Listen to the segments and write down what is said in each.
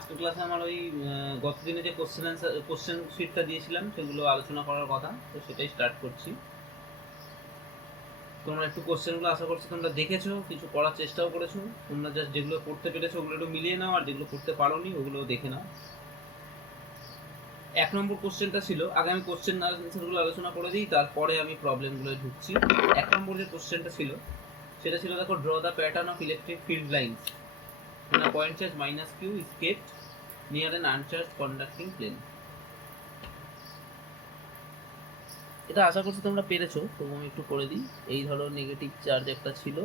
আজকের ক্লাসে আমার ওই গত দিনে যে কোশ্চেন শিটটা দিয়েছিলাম সেগুলো আলোচনা করার কথা, তো সেটাই স্টার্ট করছি। তোমরা একটু কোশ্চেনগুলো আশা করছি তোমরা দেখেছো, কিছু করার চেষ্টাও করেছো। তোমরা জাস্ট যেগুলো করতে পেরেছো ওগুলো একটু মিলিয়ে নাও, আর যেগুলো করতে পারোনি ওগুলোও দেখে নাও। 1 নম্বর কোশ্চেনটা ছিল, আগে আমি কোশ্চেন আনসারগুলো আলোচনা করে দিই, তারপরে আমি প্রবলেমগুলো ঢুকছি। 1 নম্বর যে কোশ্চেনটা ছিল সেটা ছিল, দেখো, draw the pattern of electric field lines when a point charge minus q is kept near an uncharged conducting plane. এটা আশা করছি তোমরা পেরেছো, তবু আমি একটু করে দিই। এই ধরো নেগেটিভ চার্জ একটা ছিল,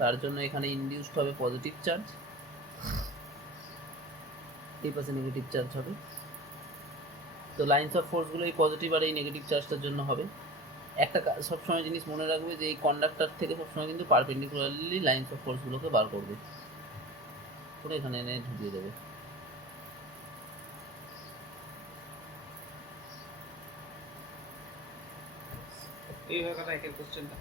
তার জন্য এখানে ইনডিউসড হবে পজিটিভ চার্জ, এই পাশে নেগেটিভ চার্জ হবে। তো লাইন্স অফ ফোর্সগুলো এই পজিটিভ আর এই নেগেটিভ চার্জটার জন্য হবে। একটা সবসময় জিনিস মনে রাখবে যে এই কন্ডাক্টর থেকে সবসময় কিন্তু পারপেন্ডিকুলারলি লাইন্স অফ ফোর্সগুলোকে বার করবে, করে এখানে এনে ঢুকিয়ে দেবে। এইভাবে কথা একের কোশ্চেনটা।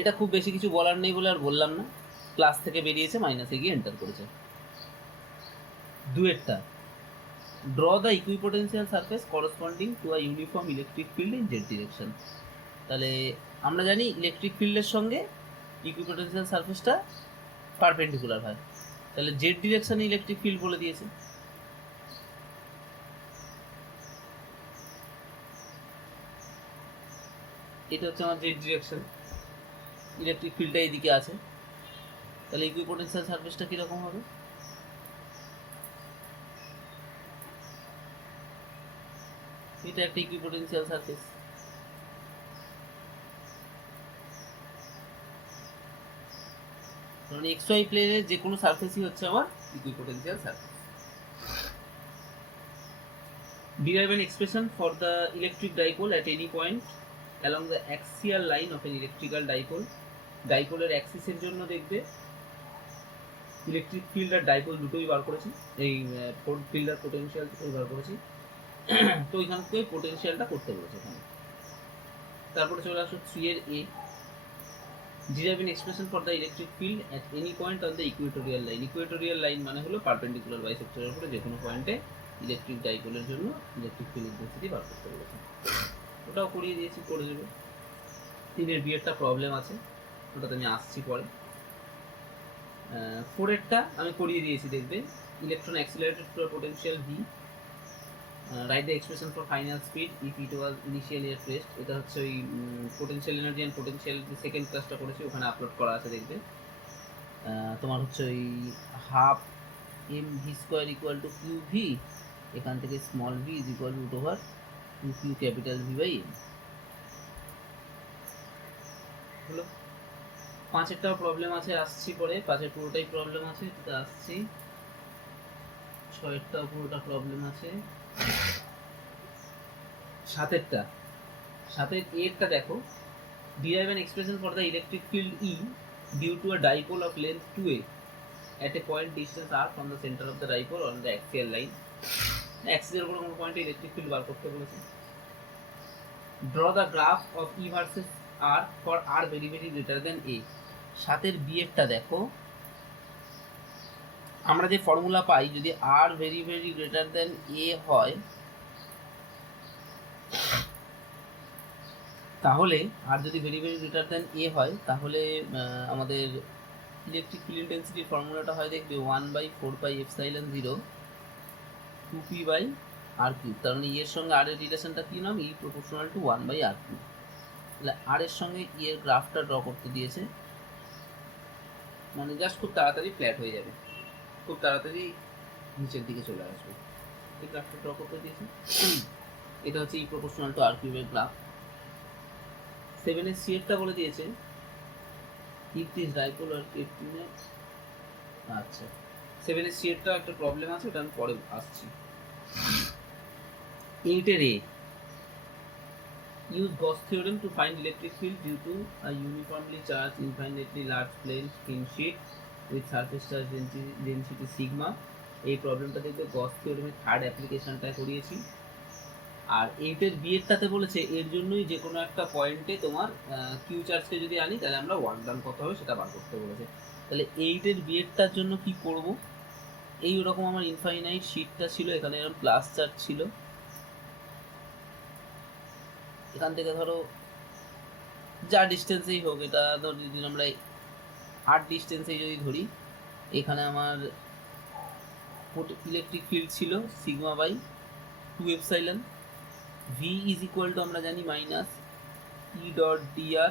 এটা খুব বেশি কিছু বলার নেই বলে আর বললাম না, ক্লাস থেকে বেরিয়েছে, মাইনাসে গিয়ে এন্টার করেছে। দুয়েরটা, draw the equipotential surface corresponding to a uniform electric field in Z direction. তাহলে আমরা জানি ইলেকট্রিক ফিল্ডের সঙ্গে ইকুইপোটেনশিয়াল সারফেসটা পারপেন্ডিকুলার হয়, তাহলে জেড ডিরেকশনে ইলেকট্রিক ফিল্ড বলে দিয়েছে। এটা হচ্ছে আমার জেড ডিরেকশন, ইলেকট্রিক ফিল্ডটা এইদিকে আছে, তাহলে ইকুইপোটেনশিয়াল সারফেসটা কীরকম হবে? এটা একটা ইকুইপোটেনশিয়াল সারফেস। মানে এক্স ওয়াই প্লেনের যে কোনো সারফেসই হচ্ছে আমার equipotential surface. Derive an expression for the electric dipole at any point along the axial line of an electrical dipole. ডাইপোলের অ্যাক্সিসের জন্য দেখবে ইলেকট্রিক ফিল্ড আর ডাইপোল দুটোই বার করেছি, এই ফিল্ড আর পোটেনশিয়াল দুটোই বার করেছি। তো এখান থেকে পোটেনশিয়ালটা করতে বলেছে এখানে। তারপরে চলে আসো 3 এর এ, derive an expression for the electric field at any point on the equatorial line. Equatorial line মানে হলো পারপেন্ডিকুলার বাইসেক্টরের উপরে যে কোনো পয়েন্টে ইলেকট্রিক ডাইপোলের জন্য ইলেকট্রিক ফিল্ড ইন্টেন্সিটি বার করতে বলেছে। ওটাও করিয়ে দিয়েছি, করে দেবে। 3 এর বি একটা প্রবলেম আছে, ওটাতে আমি আসছি পরে। 4 এরটা আমি করিয়ে দিয়েছি, দেখবে, electron accelerated to a potential V, write the expression for final speed if it was initially at rest. এটা হচ্ছে ওই পোটেনশিয়াল এনার্জি অ্যান্ড পোটেনশিয়াল যে সেকেন্ড ক্লাসটা করেছি ওখানে আপলোড করা আছে, দেখবে। তোমার হচ্ছে ওই half M V square equal to Q V, এখান থেকে small V is equal to over two Q capital V by M হলো। 5 এরটাও প্রবলেম আছে, আসছি পরে। 5 এর পুরোটাই প্রবলেম আছে, এটা আসছি। 6 এরটাও পুরোটা প্রবলেম আছে। 7 এরটা, 7 এর এরটা দেখো, derive an expression for the electric field E due to a dipole of length 2a at a point distance r from the center of the dipole on the axial line. অ্যাক্সিসের উপর কোনো পয়েন্টে electric field বার করতে বলেছে। draw the graph of E versus r for r very very greater than a. 7 এর B এরটা দেখো, আমরা যে formula পাই, যদি r very very greater than a হয় তাহলে, আর যদি very very greater than a হয়, তাহলে আমাদের ইলেকট্রিক ফিল্ড ইন্টেন্সিটির ফর্মুলাটা হয়, দেখবে, 1/4πε0 2p/r3। তার মানে এর সঙ্গে আর এর রিলেশনটা কি নাম, ই প্রপোর্শনাল টু 1/r3। তাহলে আর এর সঙ্গে ই এর গ্রাফটা ড্র করতে দিয়েছে, মানে জাস্ট খুব তাড়াতাড়ি ফ্ল্যাট হয়ে যাবে, খুব তাড়াতাড়ি নিচের দিকে চলে আসবে। এই গ্রাফটা ড্র করতে দিয়েছে, এটা হচ্ছে ই প্রপোর্শনাল টু r3 এর গ্রাফ। 7 এর সিএফটা বলে দিয়েছে, if this dipole are kept in a, আচ্ছা 7 এর সিএফটা একটা প্রবলেম আছে, ওটা আমি পরে আসছি। 8 এর এ, use Gauss theorem to find electric field due to a uniformly charged infinitely large plane thin sheet with surface charge density sigma। এই প্রবলেমটা দেখবে গস থিওরেমের থার্ড অ্যাপ্লিকেশনটা করিয়েছি। আর 8 এর বি এরটাতে বলেছে এর জন্যই যে কোনো একটা পয়েন্টে তোমার কিউ চার্জকে যদি আনি তাহলে আমরা ওয়ার্ক ডান কত হবে সেটা বার করতে বলেছে। তাহলে 8-এর বিয়েরটার জন্য কি করব, এই রকম আমার ইনফাইনাইট শিটটা ছিল, এখানে এরকম প্লাস চার্জ ছিল, এখান থেকে ধরো যা ডিস্টেন্সেই হোক, এটা ধর যদি আমরা 8 ডিস্টেন্সেই যদি ধরি, এখানে আমার ইলেকট্রিক ফিল্ড ছিল sigma by 2 epsilon. V is equal to আমরা জানি minus E dot D R,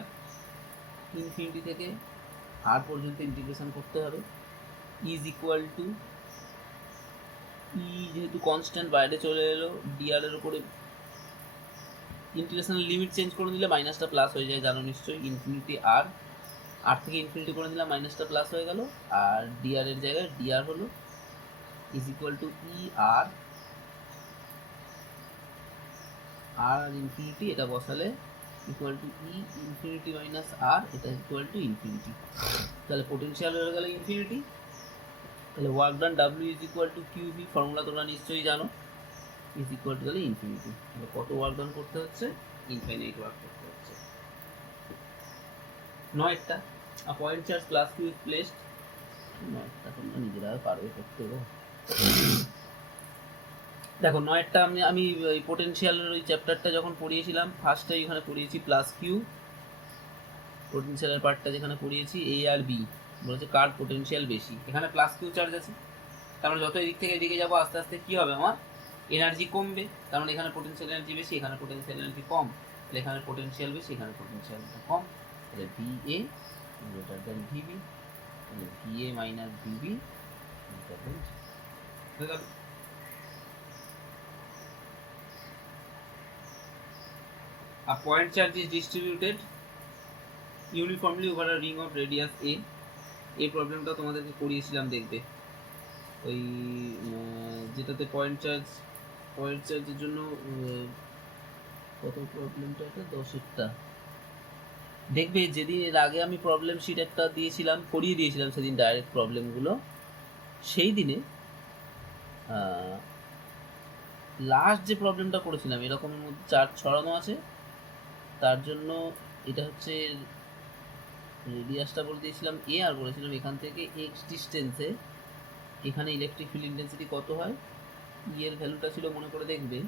infinity থেকে আর পর্যন্ত ইন্টিগ্রেশন করতে হবে, ইজ ইকুয়াল টু ই যেহেতু কনস্ট্যান্ট বাইরে চলে এলো, ডিআর এর উপরে ইন্টিগ্রেশনের লিমিট চেঞ্জ করে দিলে মাইনাসটা প্লাস হয়ে যায়, জানো নিশ্চয়ই, ইনফিনিটি আর আর থেকে ইনফিনিটি করে দিলাম, মাইনাসটা প্লাস হয়ে গেল, আর ডিআর এর জায়গায় ডিআর হলো is equal to E r আর ইনফিনিটি, এটা বসালে equal to E infinity minus r, এটা ইকুয়াল টু ইনফিনিটি। তাহলে পোটেনশিয়াল হয়ে গেল ইনফিনিটি। তাহলে work done W is equal to Q V, formula তোমরা নিশ্চয়ই জানো, ইজ ইকুয়াল টু তাহলে ইনফিনিটি। তাহলে কত ওয়ার্ক ডান করতে হচ্ছে, ইনফাইনাইট ওয়ার্ক করতে হচ্ছে। 9টা point charge plus Q is placed, 9টা তোমরা নিজেরা পারবে করতে গো। দেখো 9টা আমি ওই পোটেনশিয়ালের ওই চ্যাপ্টারটা যখন পড়িয়েছিলাম, ফার্স্টে এখানে পড়িয়েছি প্লাস কিউ, পোটেনশিয়ালের পার্টটা যেখানে পড়িয়েছি এ আর বি, বলেছে কার পোটেনশিয়াল বেশি, এখানে প্লাস কিউ চার্জ আছে, তার মানে যত এদিক থেকে এদিকে যাবো আস্তে আস্তে কি হবে, আমার এনার্জি কমবে, তার মানে এখানে পোটেনশিয়াল এনার্জি বেশি, এখানে পোটেনশিয়াল এনার্জি কম, তাহলে এখানে পোটেনশিয়াল বেশি, এখানে পোটেনশিয়াল কম, তাহলে V A greater than V B, তাহলে V A minus V B greater than হয়ে গেল। A point charge is distributed uniformly over a ring of radius a, এই প্রবলেমটা তোমাদেরকে করিয়েছিলাম, দেখবে ওই যেটাতে পয়েন্ট চার্জের জন্য কত প্রবলেমটা, এটা 10-এরটা দেখবে, যেদিন এর আগে আমি প্রবলেম শিট একটা করিয়ে দিয়েছিলাম সেদিন ডাইরেক্ট প্রবলেমগুলো, সেই দিনে লাস্ট যে প্রবলেমটা করেছিলাম এরকমের মধ্যে চার্জ ছড়ানো আছে, তার জন্য এটা হচ্ছে রেডিয়াসটা বলে দিয়েছিলাম এ, আর বলেছিলাম এখান থেকে এক্স ডিস্টেন্সে এখানে ইলেকট্রিক ফিল্ড ইন্টেন্সিটি কত হয়, ই এর ভ্যালুটা ছিল মনে করে দেখবে,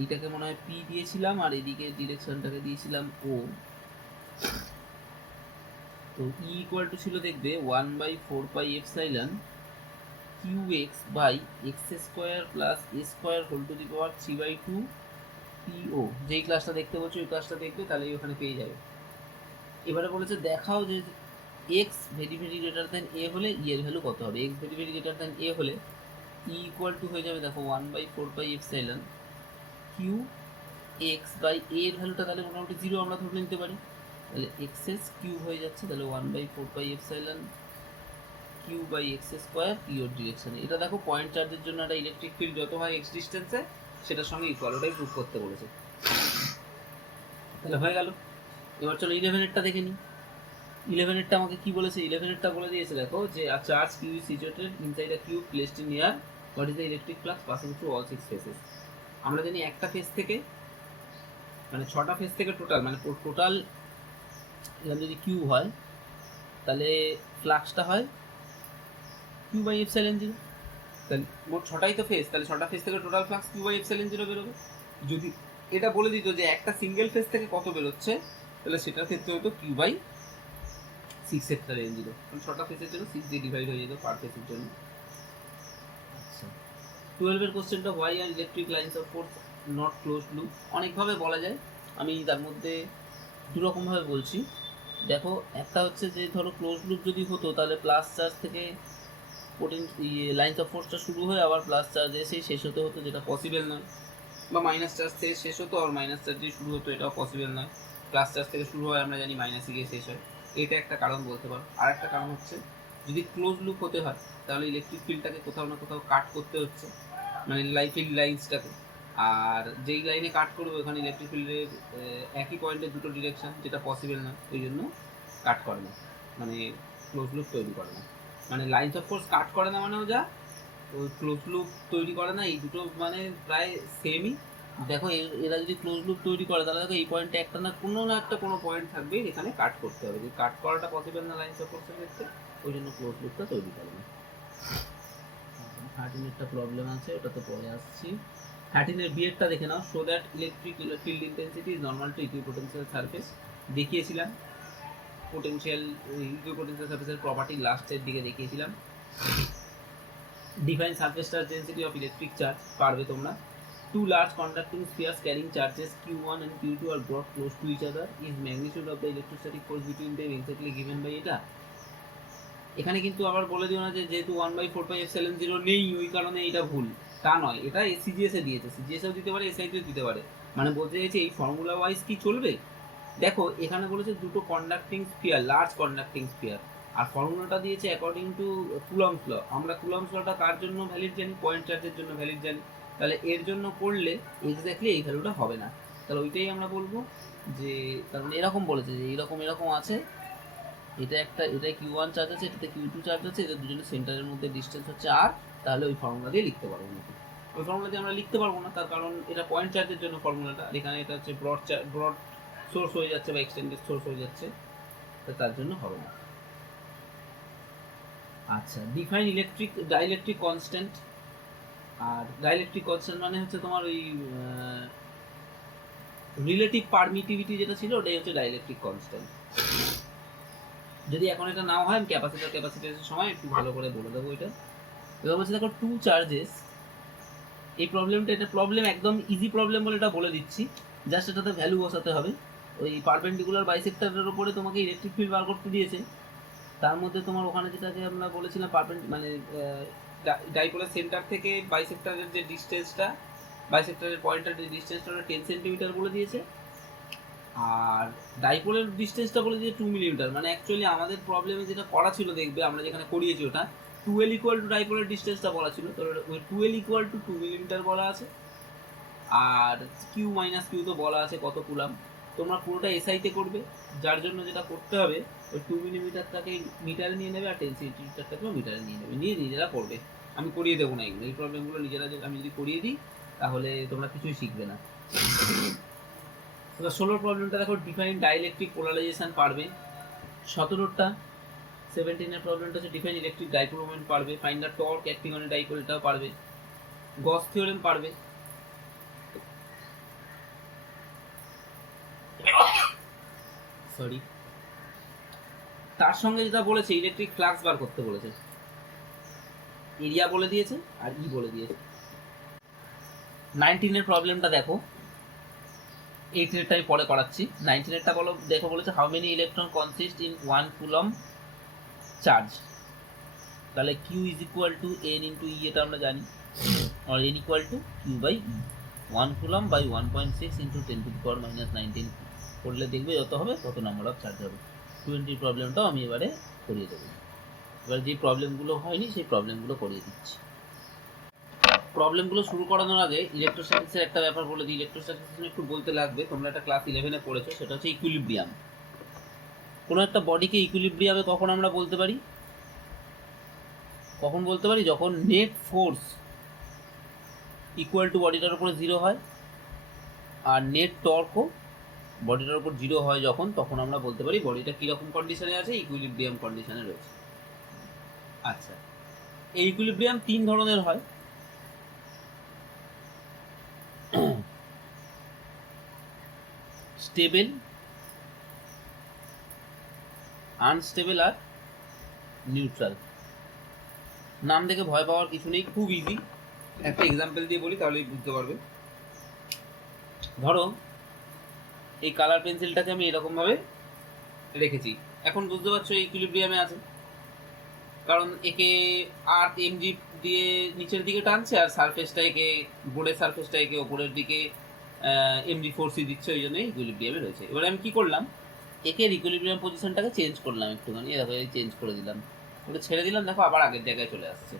এইটাকে মনে হয় পি দিয়েছিলাম আর এদিকে ডিরেকশনটাকে দিয়েছিলাম ও, তো ই ইকুয়াল টু ছিল দেখবে 1/4 epsilon Q X by X square plus A square whole to the power 3/2 পিও, যেই ক্লাসটা দেখতে বলছো ওই ক্লাসটা দেখবে, তাহলে ওখানে পেয়ে যাবে। এবারে বলেছে দেখাও যে X very very greater than A হলে ই এর ভ্যালু কত হবে, X very very greater than A হলে ই ইকুয়াল টু হয়ে যাবে দেখো 1/4 epsilon Q X by A এর ভ্যালুটা তাহলে মোটামুটি 0 আমরা ধরে নিতে পারি, তাহলে এক্স এস কিউব হয়ে যাচ্ছে, তাহলে 1/4 epsilon Q by X square পিওর ডিরেকশনে। এটা দেখো পয়েন্ট চার্জের জন্য একটা ইলেকট্রিক ফিল্ড যত হয় এক্স ডিস্টেন্সে সেটার সঙ্গে ইকুয়াল, ওটাই প্রুভ করতে বলেছে। তাহলে হয়ে গেল। এবার চলো 11-এরটা দেখে নিই। 11-এরটা আমাকে কি বলেছে, 11-এরটা বলে দিয়েছে দেখো যে a charge q is situated inside a cube placed in air, what is the electric flux passing through all 6 phases। আমরা জানি একটা ফেজ থেকে মানে 6টা ফেজ থেকে টোটাল মানে টোটাল এখানে যদি কিউ হয় তাহলে ফ্লাক্সটা হয় কিউ বাই এপসাইলন 0, তাহলে মোট 6টাই তো ফেজ, তাহলে 6টা ফেজ থেকে total flux Q by epsilon 0 বেরোবে। যদি এটা বলে দিত যে একটা সিঙ্গেল ফেজ থেকে কত বেরোচ্ছে, তাহলে সেটার ক্ষেত্রে হতো কিউ বাই 6 এপসাইলন 0, কারণ 6টা ফেজের জন্য 6 দিয়ে ডিভাইড হয়ে যেত পার ফেজের জন্য। আচ্ছা 12-এর কোশ্চেনটা why are electric lines of force not close loop, অনেকভাবে বলা যায়, আমি তার মধ্যে দুরকমভাবে বলছি। দেখো একটা হচ্ছে যে ধরো ক্লোজ লুপ যদি হতো তাহলে প্লাস চার্জ থেকে লাইনস অফ ফোর্সটা শুরু হয়ে আবার প্লাস চার্জ এসেই শেষ হতে হতো, যেটা পসিবল নয়, বা মাইনাস চার্জ থেকে শেষ হতো আর মাইনাস চার্জ দিয়ে শুরু হতো, এটাও পসিবল নয়। প্লাস চার্জ থেকে শুরু হয় আমরা জানি মাইনাসে গিয়ে শেষ হয়, এটা একটা কারণ বলতে পারো। আর একটা কারণ হচ্ছে যদি ক্লোজ লুপ হতে হয় তাহলে ইলেকট্রিক ফিল্ডটাকে কোথাও না কোথাও কাট করতে হচ্ছে, মানে ফিল্ড লাইন্সটাকে, আর যেই লাইনে কাট করবে ওখানে ইলেকট্রিক ফিল্ডের একই পয়েন্টে দুটো ডিরেকশন, যেটা পসিবল না, ওই জন্য কাট করে না, মানে ক্লোজ লুপ তৈরি করে না। মানে লাইন্স অফ ফোর্স কাট করে না মানেও যা, ওই ক্লোজ লুপ তৈরি করে না, এই দুটো মানে প্রায় সেমই। দেখো এরা যদি ক্লোজ লুপ তৈরি করে তাহলে দেখো এই পয়েন্টে একটা না একটা কোনো পয়েন্ট থাকবে, এখানে কাট করতে হবে, যদি কাট করাটা পসিবল না লাইন্স অফ ফোর্সের ক্ষেত্রে ওই জন্য ক্লোজ লুপটা তৈরি করে না। 13 একটা প্রবলেম আছে, ওটা তো পরে আসছি। 13 এর বিয়েরটা দেখে নাও। Show that electric field intensity is normal to equipotential surface. দেখিয়েছিলাম পোটেনশিয়াল ইকুইপোটেনশিয়াল সারফেসের প্রপার্টি লাস্টের দিকে দেখিয়েছিলাম। Define surface charge density of electric charge, পারবে তোমরা। Two large conducting spheres carrying charges Q1 and Q2 are brought close to each other. Is magnitude of the electrostatic force between them exactly given by এটা? এখানে কিন্তু আবার বলে দিও না যে যেহেতু 1/4πε0 নেই ওই কারণে এটা ভুল, তা নয়। এটা সিজিএস এ দিয়েছে, সিজিএস এও দিতে পারে, এসআই তেও দিতে পারে। মানে বলতে চাইছে এই ফর্মুলা ওয়াইজ কি চলবে। দেখো এখানে বলেছে দুটো conducting sphere, large conducting sphere, আর ফর্মুলাটা দিয়েছে অ্যাকর্ডিং টু কুলম্বস ল। আমরা কুলম্বস লটা কার জন্য ভ্যালিড জানি? পয়েন্ট চার্জের জন্য ভ্যালিড জানি। তাহলে এর জন্য করলে এক্স্যাক্টলি এই ভ্যালুটা হবে না। তাহলে ওইটাই আমরা বলবো যে তার মানে এরকম বলেছে যে এরকম আছে, এটা একটা, এটা Q1 চার্জ আছে, এটাতে Q2 চার্জ আছে, এদের দুজনের সেন্টারের মধ্যে ডিস্টেন্স হচ্ছে R। তাহলে ওই ফর্মুলা দিয়ে লিখতে পারবো না। ওই ফর্মুলা দিয়ে আমরা লিখতে পারবো না, তার কারণ এটা পয়েন্ট চার্জের জন্য ফর্মুলাটা, আর এখানে এটা হচ্ছে ব্রড সোর্স হয়ে যাচ্ছে বা এক্সটেন্ডেড সোর্স হয়ে যাচ্ছে, তার জন্য হবে না। আচ্ছা, ডিফাইন ডাইইলেকট্রিক কনস্ট্যান্ট। আর ডাইইলেকট্রিক কনস্ট্যান্ট মানে হচ্ছে তোমার ওই রিলেটিভ পারমিটিভিটি যেটা ছিল ওটাই হচ্ছে ডাইইলেকট্রিক কনস্ট্যান্ট। যদি এখন এটা নাও হয়, আমি ক্যাপাসিটরের সময় একটু ভালো করে বলে দেবো এটা। এবার বলছে দেখো টু চার্জেস, এই প্রবলেমটা, এটা প্রবলেম একদম ইজি প্রবলেম বলে এটা বলে দিচ্ছি, জাস্ট এটাতে ভ্যালু বসাতে হবে। ওই পারপেন্ডিকুলার বাইসেক্টরের উপরে তোমাকে ইলেকট্রিক ফিল্ড বার করতে দিয়েছে, তার মধ্যে তোমার ওখানে যেটাকে আমরা বলেছিলাম মানে ডাইপোলের সেন্টার থেকে বাইসেক্টরের যে ডিস্টেন্সটা, বাইসেক্টরের পয়েন্টের যে ডিস্টেন্সটা ওটা 10 সেন্টিমিটার বলে দিয়েছে, আর ডাইপোলের ডিস্টেন্সটা বলে দিয়েছে 2 মিলিমিটার। মানে অ্যাকচুয়ালি আমাদের প্রবলেমে যেটা করা ছিল, দেখবে আমরা যেখানে করিয়েছি ওটা 2L ইকুয়াল টু ডাইপোলের ডিস্টেন্সটা বলা ছিল, তো ওই 2L ইকুয়াল টু 2 মিলিমিটার বলা আছে, আর কিউ মাইনাস কিউ তো বলা আছে কত কুলাম। তোমরা পুরোটা এসআইতে করবে, যার জন্য যেটা করতে হবে ওই 2 মিলিমিটারটাকে মিটারে নিয়ে নেবে, আর 10 সেন্টিমিটারটাকেও মিটারে নিয়ে নেবে, নিয়ে নিজেরা করবে। আমি করিয়ে দেবো না এগুলো, এই প্রবলেমগুলো নিজেরা আমি যদি করিয়ে দিই তাহলে তোমরা কিছুই শিখবে না। এবার 16 প্রবলেমটা দেখো, ডিফাইন ডাইইলেকট্রিক পোলারাইজেশন পারবে। 17টা 17 প্রবলেমটা হচ্ছে ডিফাইন ইলেকট্রিক ডাইপোল মোমেন্ট পারবে। Find the torque acting on a dipole, এটাও পারবে। গস থিওরেম পারবে। সরি, তার সঙ্গে যেটা বলেছে ইলেকট্রিক ফ্লাক্স বার করতে বলেছে, এরিয়া বলে দিয়েছে আর ই বলে দিয়েছে। 19 প্রবলেমটা দেখো, 18টাই পরে করাচ্ছি। 19টা বলো, দেখো বলেছে how many electron consist in 1 coulomb charge. তাহলে Q is equal to N into E, এটা আমরা জানি, আর N equal to Q by E। 1 coulomb by 1.6 into 10⁻⁹ করলে দেখবে যত হবে তত নাম্বার অফ চার্জ হবে। 20 প্রবলেমটাও আমি এবারে করিয়ে দেবো। এবার যে প্রবলেমগুলো হয়নি সেই প্রবলেমগুলো করিয়ে দিচ্ছি। প্রবলেমগুলো শুরু করানোর আগে ইলেকট্রোস্ট্যাটিক্সের একটা ব্যাপার বলে দিই। ইলেকট্রোস্ট্যাটিক্স একটু বলতে লাগবে, তোমরা একটা ক্লাস 11-এ পড়েছো, সেটা হচ্ছে ইকুইলিব্রিয়াম। কোনো একটা বডিকে ইকুইলিব্রিয়ামে কখন আমরা বলতে পারি? কখন বলতে পারি? যখন নেট ফোর্স ইকুয়াল টু বডিটার উপরে 0 হয়, আর নেট টর্কও বডিটার উপর 0 হয় যখন, তখন আমরা বলতে পারি বডিটা কীরকম কন্ডিশনে আছে? ইকুইলিব্রিয়াম কন্ডিশনে রয়েছে। আচ্ছা, এই ইকুইলিব্রিয়াম 3 ধরনের হয়। স্টেবল, আনস্টেবল আর নিউট্রাল। নাম দেখে ভয় পাওয়ার কিছু নেই, খুব ইজি। একটা এক্সাম্পল দিয়ে বলি তাহলেই বুঝতে পারবে। ধরো এই কালার পেন্সিলটাকে আমি এরকমভাবে রেখেছি, এখন বুঝতে পারছো এই ইকুইলিব্রিয়ামে আছে, কারণ একে আর্থ এমজি দিয়ে নিচের দিকে টানছে, আর সারফেসটা একে, বোর্ডের সারফেসটা একে ওপরের দিকে এমজি ফোর্সই দিচ্ছে, ওই জন্যই ইকুইলিব্রিয়ামে রয়েছে। এবার আমি কি করলাম, একে ইকুইলিব্রিয়াম পজিশনটাকে চেঞ্জ করলাম একটুখানি, দেখো চেঞ্জ করে দিলাম, ওটা ছেড়ে দিলাম, দেখো আবার আগের জায়গায় চলে আসছে।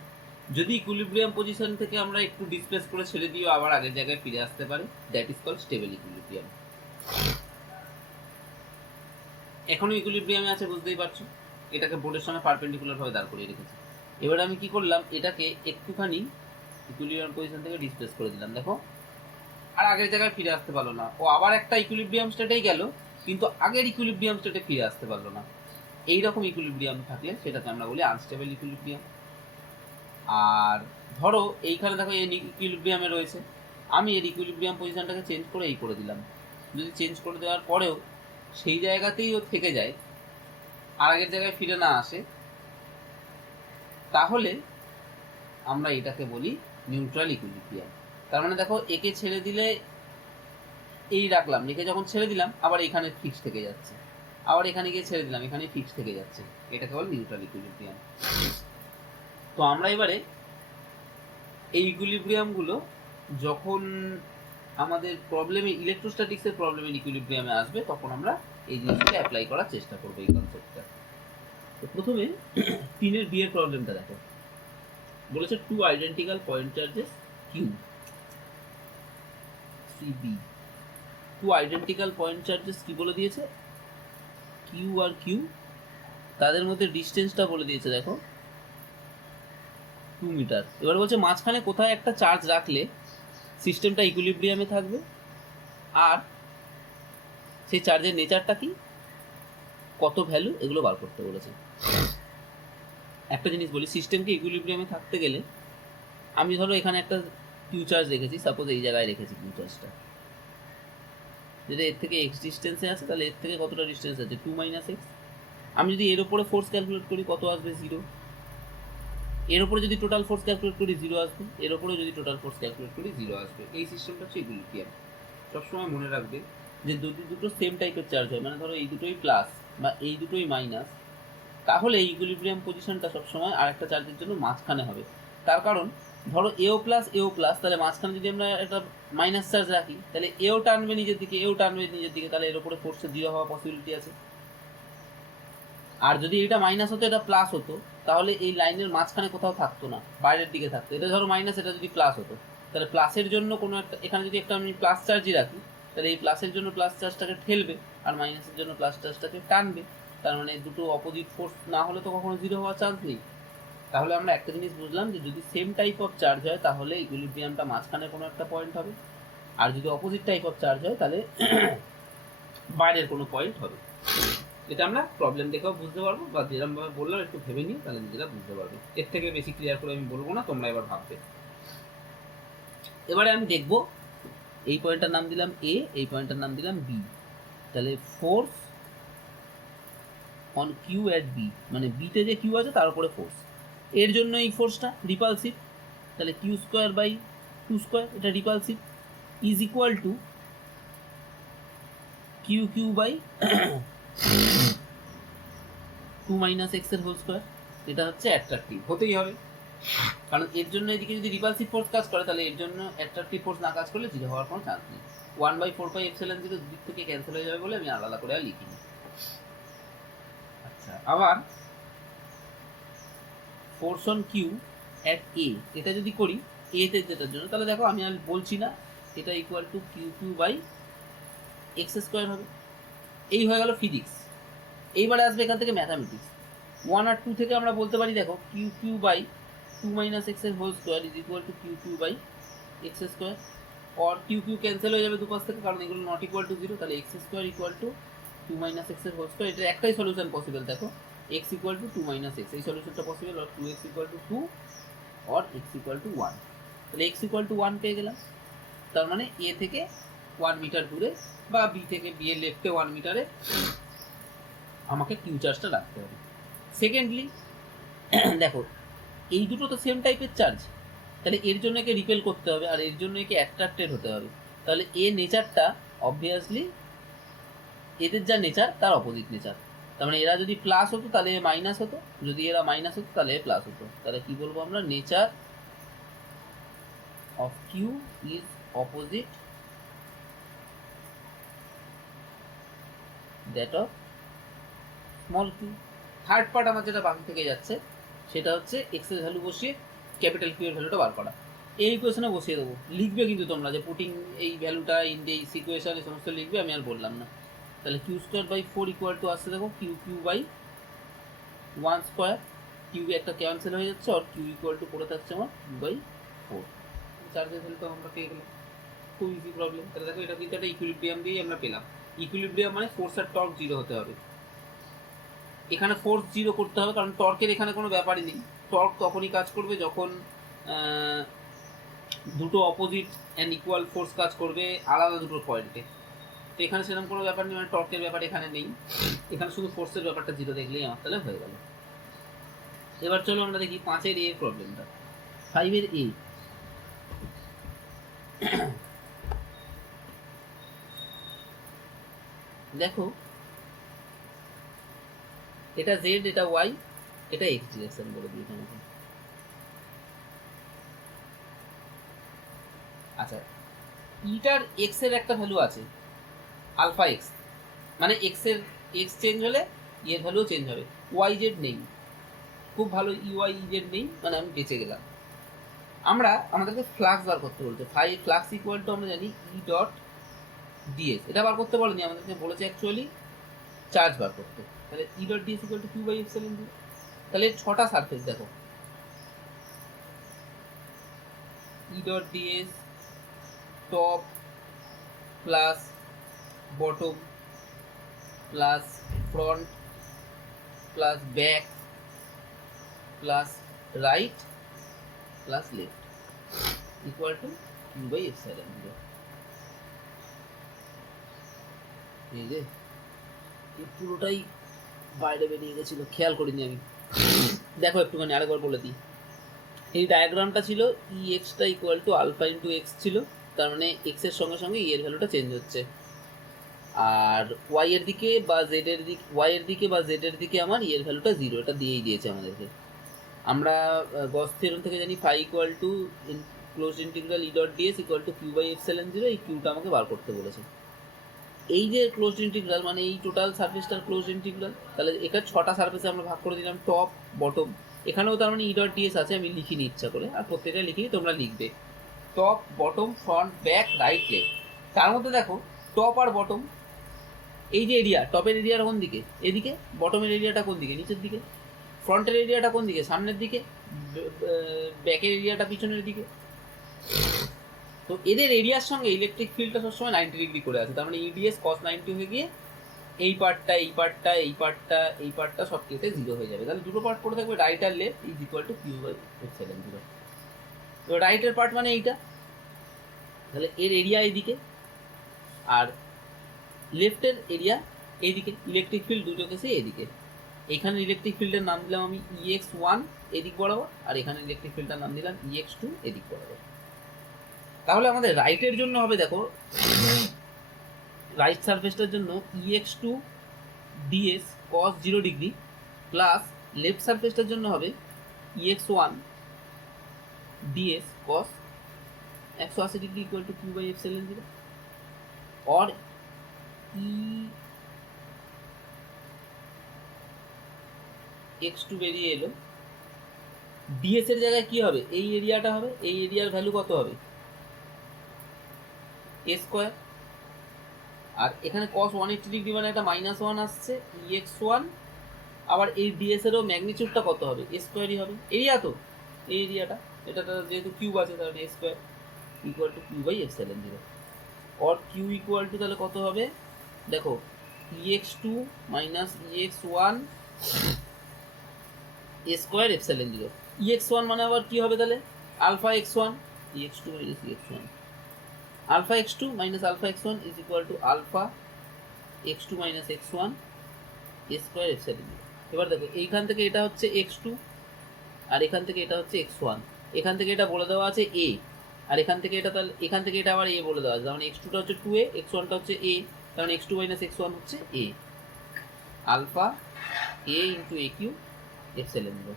যদি ইকুইলিব্রিয়াম পজিশন থেকে আমরা একটু ডিসপ্লেস করে ছেড়ে দিও, আবার আগের জায়গায় ফিরে আসতে পারে, that is called stable equilibrium. এখনো ইকুইলিব্রিয়ামে আছে, বুঝতেই পারছো। এটাকে বোর্ডের সঙ্গে পারপেন্ডিকুলার ভাবে দাঁড় করিয়ে রেখেছি। এবার আমি কি করলাম, এটাকে একটুখানি ইকুইলিব্রিয়াম পজিশন থেকে ডিসপ্লেস করে দিলাম, দেখো আর আগের জায়গায় ফিরে আসতে পারলো না। ও আবার একটা ইকুইলিব্রিয়াম স্টেটেই গেল, কিন্তু আগের ইকুইলিব্রিয়াম স্টেটে ফিরে আসতে পারলো না। এইরকম ইকুইলিব্রিয়াম থাকলে সেটাকে আমরা বলি আনস্টেবল ইকুইলিব্রিয়াম। আর ধরো এইখানে দেখো এই ইকুইলিব্রিয়ামে রয়েছে, আমি এর ইকুইলিব্রিয়াম পজিশনটাকে চেঞ্জ করে এই করে দিলাম, যদি চেঞ্জ করে দেওয়ার পরেও সেই জায়গাতেই ও থেকে যায়, আর আগের জায়গায় ফিরে না আসে, তাহলে আমরা এটাকে বলি নিউট্রাল ইকুইলিব্রিয়াম। তার মানে দেখো একে ছেড়ে দিলে এই রাখলাম, একে যখন ছেড়ে দিলাম আবার এখানে ফিক্স থেকে যাচ্ছে, আবার এখানে গিয়ে ছেড়ে দিলাম এখানে ফিক্স থেকে যাচ্ছে, এটাকে বলে নিউট্রাল ইকুইলিব্রিয়াম। তো আমরা এবারে এই ইকুইলিব্রিয়ামগুলো যখন আমাদের প্রবলেমে ইলেকট্রোস্ট্যাটিক্সের প্রবলেমে ইকুইলিব্রিয়ামে আসবে তখন আমরা এই জিনিসটা অ্যাপ্লাই করার চেষ্টা করবো এই কনসেপ্টটা। তো প্রথমে 3-এর বি এর প্রবলেমটা দেখো, বলেছে two identical point charges Q C B, two identical point charges কি বলে দিয়েছে, কিউ আর কিউ, তাদের মধ্যে ডিস্টেন্সটা বলে দিয়েছে দেখো 2 মিটার। এবার বলছে মাঝখানে কোথায় একটা চার্জ রাখলে সিস্টেমটা ইকুইলিব্রিয়ামে থাকবে, আর সেই চার্জের নেচারটা কি, কত ভ্যালু, এগুলো বার করতে বলেছে। একটা জিনিস বলি, সিস্টেমকে ইকুইলিব্রিয়ামে থাকতে গেলে আমি ধরো এখানে একটা কিউ চার্জ রেখেছি, সাপোজ এই জায়গায় রেখেছি কিউ চার্জটা, যেটা এর থেকে এক্স ডিস্টেন্সে আছে, তাহলে এর থেকে কতটা ডিস্টেন্স আছে 2 - x। আমি যদি এর উপরে ফোর্স ক্যালকুলেট করি কত আসবে 0, এর উপরে যদি টোটাল ফোর্স ক্যালকুলেট করি 0 আসবে, এর উপরে যদি টোটাল ফোর্স ক্যালকুলেট করি 0 আসবে। এই সিস্টেমটা হচ্ছে ইকুইলিব্রিয়াম। সবসময় মনে রাখবে যে যদি দুটো সেম টাইপের চার্জ হয়, মানে ধরো এই দুটোই প্লাস বা এই দুটোই মাইনাস, তাহলে এই ইকুইলিব্রিয়াম পজিশনটা সবসময় আরেকটা চার্জের জন্য মাঝখানে হবে। তার কারণ ধরো এও প্লাস, তাহলে মাঝখানে যদি আমরা একটা মাইনাস চার্জ রাখি তাহলে এও টানবে নিজের দিকে, এও টানবে নিজের দিকে, তাহলে এর উপরে ফোর্সটা 0 হওয়ার পসিবিলিটি আছে। আর যদি এটা মাইনাস হতো এটা প্লাস হতো, তাহলে এই লাইনের মাঝখানে কোথাও থাকতো না, বাইরের দিকে থাকতো। এটা ধরো মাইনাস, এটা যদি প্লাস হতো, তাহলে প্লাসের জন্য কোনো একটা, এখানে যদি একটা আমি প্লাস চার্জই রাখি, তাহলে এই প্লাসের জন্য প্লাস চার্জটাকে ঠেলবে আর মাইনাসের জন্য প্লাস চার্জটাকে টানবে। তার মানে দুটো অপোজিট ফোর্স না হলে তো কখনো 0 হওয়ার চান্স নেই। তাহলে আমরা একটা জিনিস বুঝলাম যে যদি সেম টাইপ অফ চার্জ হয় তাহলে ইকুইলিব্রিয়ামটা মাঝখানে কোনো একটা পয়েন্ট হবে, আর যদি অপোজিট টাইপ অফ চার্জ হয় তাহলে বাইরের কোনো পয়েন্ট হবে। এটা আমরা প্রবলেম দেখেও বুঝতে পারবো, বা যেরকমভাবে বললাম একটু ভেবে নিই, তাহলে নিজেরা বুঝতে পারবে। এর থেকে বেশি ক্লিয়ার করে আমি বলবো না, তোমরা এবার ভাববে। এবারে আমি দেখব, এই পয়েন্টটার নাম দিলাম এ, এই পয়েন্টটার নাম দিলাম বি, তাহলে force on Q at B, মানে বিতে যে কিউ আছে তার উপরে ফোর্স, এর জন্য এই ফোর্সটা রিপালসিভ, তাহলে কিউ স্কোয়ার বাই 2 স্কোয়ার, এটা repulsive, is equal to Q Q by 2 - x এর হোল স্কোয়ার। এটা হচ্ছে অ্যাট্রাকটিভ, হতেই হবে, কারণ এর জন্য এদিকে যদি রিপালসিভ ফোর্স কাজ করে তাহলে এর জন্য অ্যাট্রাকটিভ ফোর্স না কাজ করলে 0 হওয়ার কোনো চান্স নেই। 1/4πε0 দুদিক থেকে ক্যান্সেল হয়ে যাবে বলে আমি আলাদা করে আর লিখিনি। আচ্ছা, আবার force on Q at A, এটা যদি করি এ তে, যেটার জন্য, তাহলে দেখো আমি আর বলছি না, এটা equal to Q Q by X square হবে। এই হয়ে গেল ফিজিক্স। এইবারে আসবে এখান থেকে ম্যাথামেটিক্স। 1 আর 2 থেকে আমরা বলতে পারি দেখো কিউ কিউ বাই 2 - x এর whole square is equal to Q Q by X square, और কিউ কিউ ক্যান্সেল হয়ে যাবে দুপাশ থেকে, কারণ এগুলো নট ইকুয়াল টু 0, তাহলে x square equal two 2 - x এর হোল স্কোয়ার। এটা একটাই সলিউশন পসিবল, দেখো এক্স ইকুয়াল টু 2 - x, এই সলিউশনটা possible, R 2x equal to 2 और x ইকুয়াল টু 1, তাহলে x ইকুয়াল টু 1 পেয়ে গেলাম। তার মানে এ থেকে 1 মিটার দূরে বা বি থেকে বি এর লেফটে 1 মিটারে আমাকে কিউ চার্জটা রাখতে হবে। সেকেন্ডলি দেখো এই দুটো তো সেম টাইপের চার্জ, তাহলে এর জন্য একে রিপেল করতে হবে আর এর জন্য একে অ্যাট্রাক্টেড হতে হবে, তাহলে এ নেচারটা অবভিয়াসলি এদের যা নেচার তার অপোজিট নেচার। তার মানে এরা যদি প্লাস হতো তাহলে এ মাইনাস হতো, যদি এরা মাইনাস হতো তাহলে এ প্লাস হতো। তাহলে কি বলবো আমরা, nature of Q is opposite that of small Q. Third part আমার যেটা বাকি থেকে যাচ্ছে সেটা হচ্ছে এক্স এর ভ্যালু বসিয়ে ক্যাপিটাল কিউ এর ভ্যালুটা বার করা। এই ইকুয়েশনে বসিয়ে দেবো, লিখবে কিন্তু তোমরা যে পুটিং এই ভ্যালুটা ইন এই ইকুয়েশন এই সমস্ত লিখবে, আমি আর বললাম না। তাহলে Q square by 4 equal to আসছে দেখো Q Q by 1 square, Q একটা ক্যান্সেল হয়ে যাচ্ছে, আর কিউ ইকুয়াল টু পড়ে থাকছে আমার 2/4। চার্জের ভ্যালু তো আমরা পেয়ে গেলাম, খুব ইজি প্রবলেম। তাহলে দেখো এটা কিন্তু একটা ইকুইলিব্রিয়াম দিয়েই আমরা পেলাম। ইকুইলিব্রিয়াম মানে ফোর্স আর টর্ক 0 হতে হবে। এখানে ফোর্স জিরো করতে হবে, কারণ টর্কের এখানে কোনো ব্যাপারই নেই। টর্ক তখনই কাজ করবে যখন দুটো অপোজিট অ্যান্ড ইকুয়াল ফোর্স কাজ করবে আলাদা দুটো পয়েন্টে। তো এখানে সেরকম কোনো ব্যাপার নেই, মানে টর্কের ব্যাপার এখানে নেই, এখানে শুধু ফোর্সের ব্যাপারটা জিরো দেখলেই আমার তাহলে হয়ে গেল। এবার চলো আমরা দেখি 5-এর এ প্রবলেমটা। 5-এর এ, দেখো এটা জেড, এটা ওয়াই, এটা এক্স ডিরেকশন বলে দিই এখানে। আচ্ছা, ইটার এক্স এর একটা ভ্যালু আছে আলফা এক্স, মানে এক্স এর এক্স চেঞ্জ হলে এর ভ্যালু চেঞ্জ হবে। ওয়াই জেড নেই, খুব ভালো, ইউআই জেড নেই, মানে আমি বেঁচে গেলাম। আমরা আমাদেরকে ফ্লাক্স বার করতে বলছে। ফ্লাক্স ইকুয়াল টু আমরা জানি ই ডট ডিএস, এটা বার করতে বলেনি, আমাদেরকে বলেছে অ্যাকচুয়ালি চার্জ বার করতে। তাহলে E dot D S equal to Q by epsilon zero. তাহলে 6টা সারফেস দেখো, E dot D S top plus bottom plus front plus back plus right plus left equal to Q by epsilon zero. এই যে পুরোটাই বাইরে বেরিয়ে গেছিল, খেয়াল করিনি আমি। দেখো একটুখানি আরেকবার বলে দিই। এই ডায়াগ্রামটা ছিল ই এক্সটা equal to alpha into X ছিল, তার মানে এক্স এর সঙ্গে সঙ্গে ই এর ভ্যালুটা চেঞ্জ হচ্ছে। আর ওয়াই এর দিকে বা জেড এর দিকে, ওয়াই এর দিকে বা জেড এর দিকে আমার ই এর ভ্যালুটা জিরো, এটা দিয়েই দিয়েছে আমাদেরকে। আমরা গস থিওরেম থেকে জানি phi equal to close integral E dot D S equal to Q by epsilon zero, এই কিউটা আমাকে বার করতে বলেছে। এই যে ক্লোজ ইন্টিগ্রাল মানে এই টোটাল সারফেসটার ক্লোজ ইন্টিগ্রাল, তাহলে এখানে 6টা সারফেসে আমরা ভাগ করে দিলাম, টপ বটম। এখানেও তার মানে ই ডট ডিএস আছে, আমি লিখিনি ইচ্ছা করে, আর প্রত্যেকটা লিখিনি, তোমরা লিখবে top bottom front back right left. তার মধ্যে দেখো টপ আর বটম, এই যে এরিয়া, টপের এরিয়াটা কোন দিকে? এদিকে। বটমের এরিয়াটা কোন দিকে? নিচের দিকে। ফ্রন্টের এরিয়াটা কোন দিকে? সামনের দিকে। ব্যাকের এরিয়াটা পিছনের দিকে। তো এদের এরিয়ার সঙ্গে ইলেকট্রিক ফিল্ডটা সবসময় 90 ডিগ্রি করে আছে, তার মানে ইডিএস কস 90 হয়ে গিয়ে এই পার্টটা এই পার্টটা এই পার্টটা এই পার্টটা সব কেটে জিরো হয়ে যাবে। তাহলে দুটো পার্ট পড়ে থাকবে, রাইট আর left is equal to Q by epsilon zero. তো রাইটের পার্ট মানে এইটা, তাহলে এর এরিয়া এইদিকে, আর লেফটের এরিয়া এইদিকে। ইলেকট্রিক ফিল্ড দুটো কেসে এদিকে। এখানে ইলেকট্রিক ফিল্ডের নাম দিলাম আমি ইএক্স ওয়ান এদিক বরাবর, আর এখানে ইলেকট্রিক ফিল্ডের নাম দিলাম ইএক্স টু এদিক বরাবর। তাহলে আমাদের রাইটের জন্য হবে, দেখো রাইট সারফেসটার জন্য E X two D S cos 0 degree plus left সারফেসটার জন্য হবে E X one D S cos 180 degree equal to Q by epsilon zero. और ই এক্স টু বেরিয়ে এলো, ডিএস এর জায়গায় কি হবে? এই এরিয়াটা হবে, এই এরিয়ার ভ্যালু কত হবে? এ স্কোয়ার। আর এখানে cos 180 ডিগ্রি মানে একটা -1 আসছে, ex 1। আবার এই ডিএস এরও ম্যাগনিটিউডটা কত হবে? এ স্কোয়ারই হবে, এরিয়া তো এই এরিয়াটা, এটা যেহেতু কিউব আছে তাহলে A square equal to Q by epsilon zero. और কিউ ইকুয়াল টু তাহলে কত হবে? দেখো ex 2 minus ex 1 A square epsilon zero. ex 1 মানে আবার কি হবে তাহলে? Alpha X 1, ex 2 minus ex 1, alpha x2 minus alpha x1 is equal to alpha x2 minus x1 a square epsilon zero। এবার দেখো এইখান থেকে এটা হচ্ছে x2 আর এখান থেকে এটা হচ্ছে x1, এখান থেকে এটা বলে দেওয়া আছে a, আর এখান থেকে এটা, তাহলে এখান থেকে এটা আবার a বলে দেওয়া আছে, মানে x2টা হচ্ছে 2a, x1টা হচ্ছে a, কারণ x2 minus x1 হচ্ছে a, alpha a into aq epsilon zero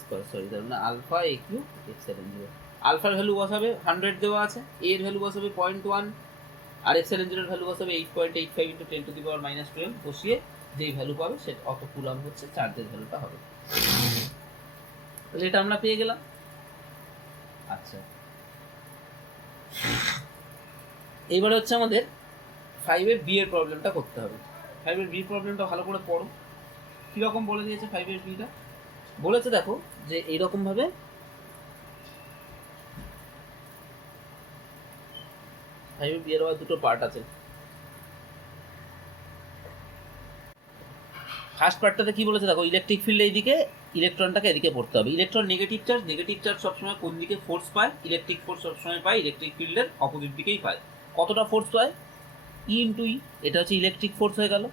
square, sorry, তার মানে আলফা aq epsilon zero। আলফার ভ্যালু বসাবে 100 দেওয়া আছে, এ এর ভ্যালু বসাবে 0.1, আর এপসাইলন জিরোর ভ্যালু বসাবে 8.85 ইনটু 10 টু দি পাওয়ার -12, বসিয়ে যেই ভ্যালু পাবে সেটা অত কুলাম হচ্ছে চার্জের ভ্যালুটা হবে। তাহলে এটা আমরা পেয়ে গেলাম। আচ্ছা, এইবারে হচ্ছে আমাদের 5-এর বি এর প্রবলেমটা করতে হবে। 5-এর বি প্রবলেমটা ভালো করে পড়ো। কীরকম বলে দিয়েছে 5-এর বিটা? বলেছে দেখো যে এইরকমভাবে 5-এর বি এর আবার দুটো পার্ট আছে। ফার্স্ট পার্টটাতে কি বলেছে দেখো, ইলেকট্রিক ফিল্ড এইদিকে, ইলেকট্রনটাকে এদিকে পড়তে হবে। ইলেকট্রন নেগেটিভ চার্জ সবসময় কোন দিকে ফোর্স পায়? ইলেকট্রিক ফোর্স সবসময় পায় ইলেকট্রিক ফিল্ডের অপোজিট দিকেই পায়। কতটা ফোর্স পায়? ই ইন্টু ই, এটা হচ্ছে ইলেকট্রিক ফোর্স হয়ে গেল।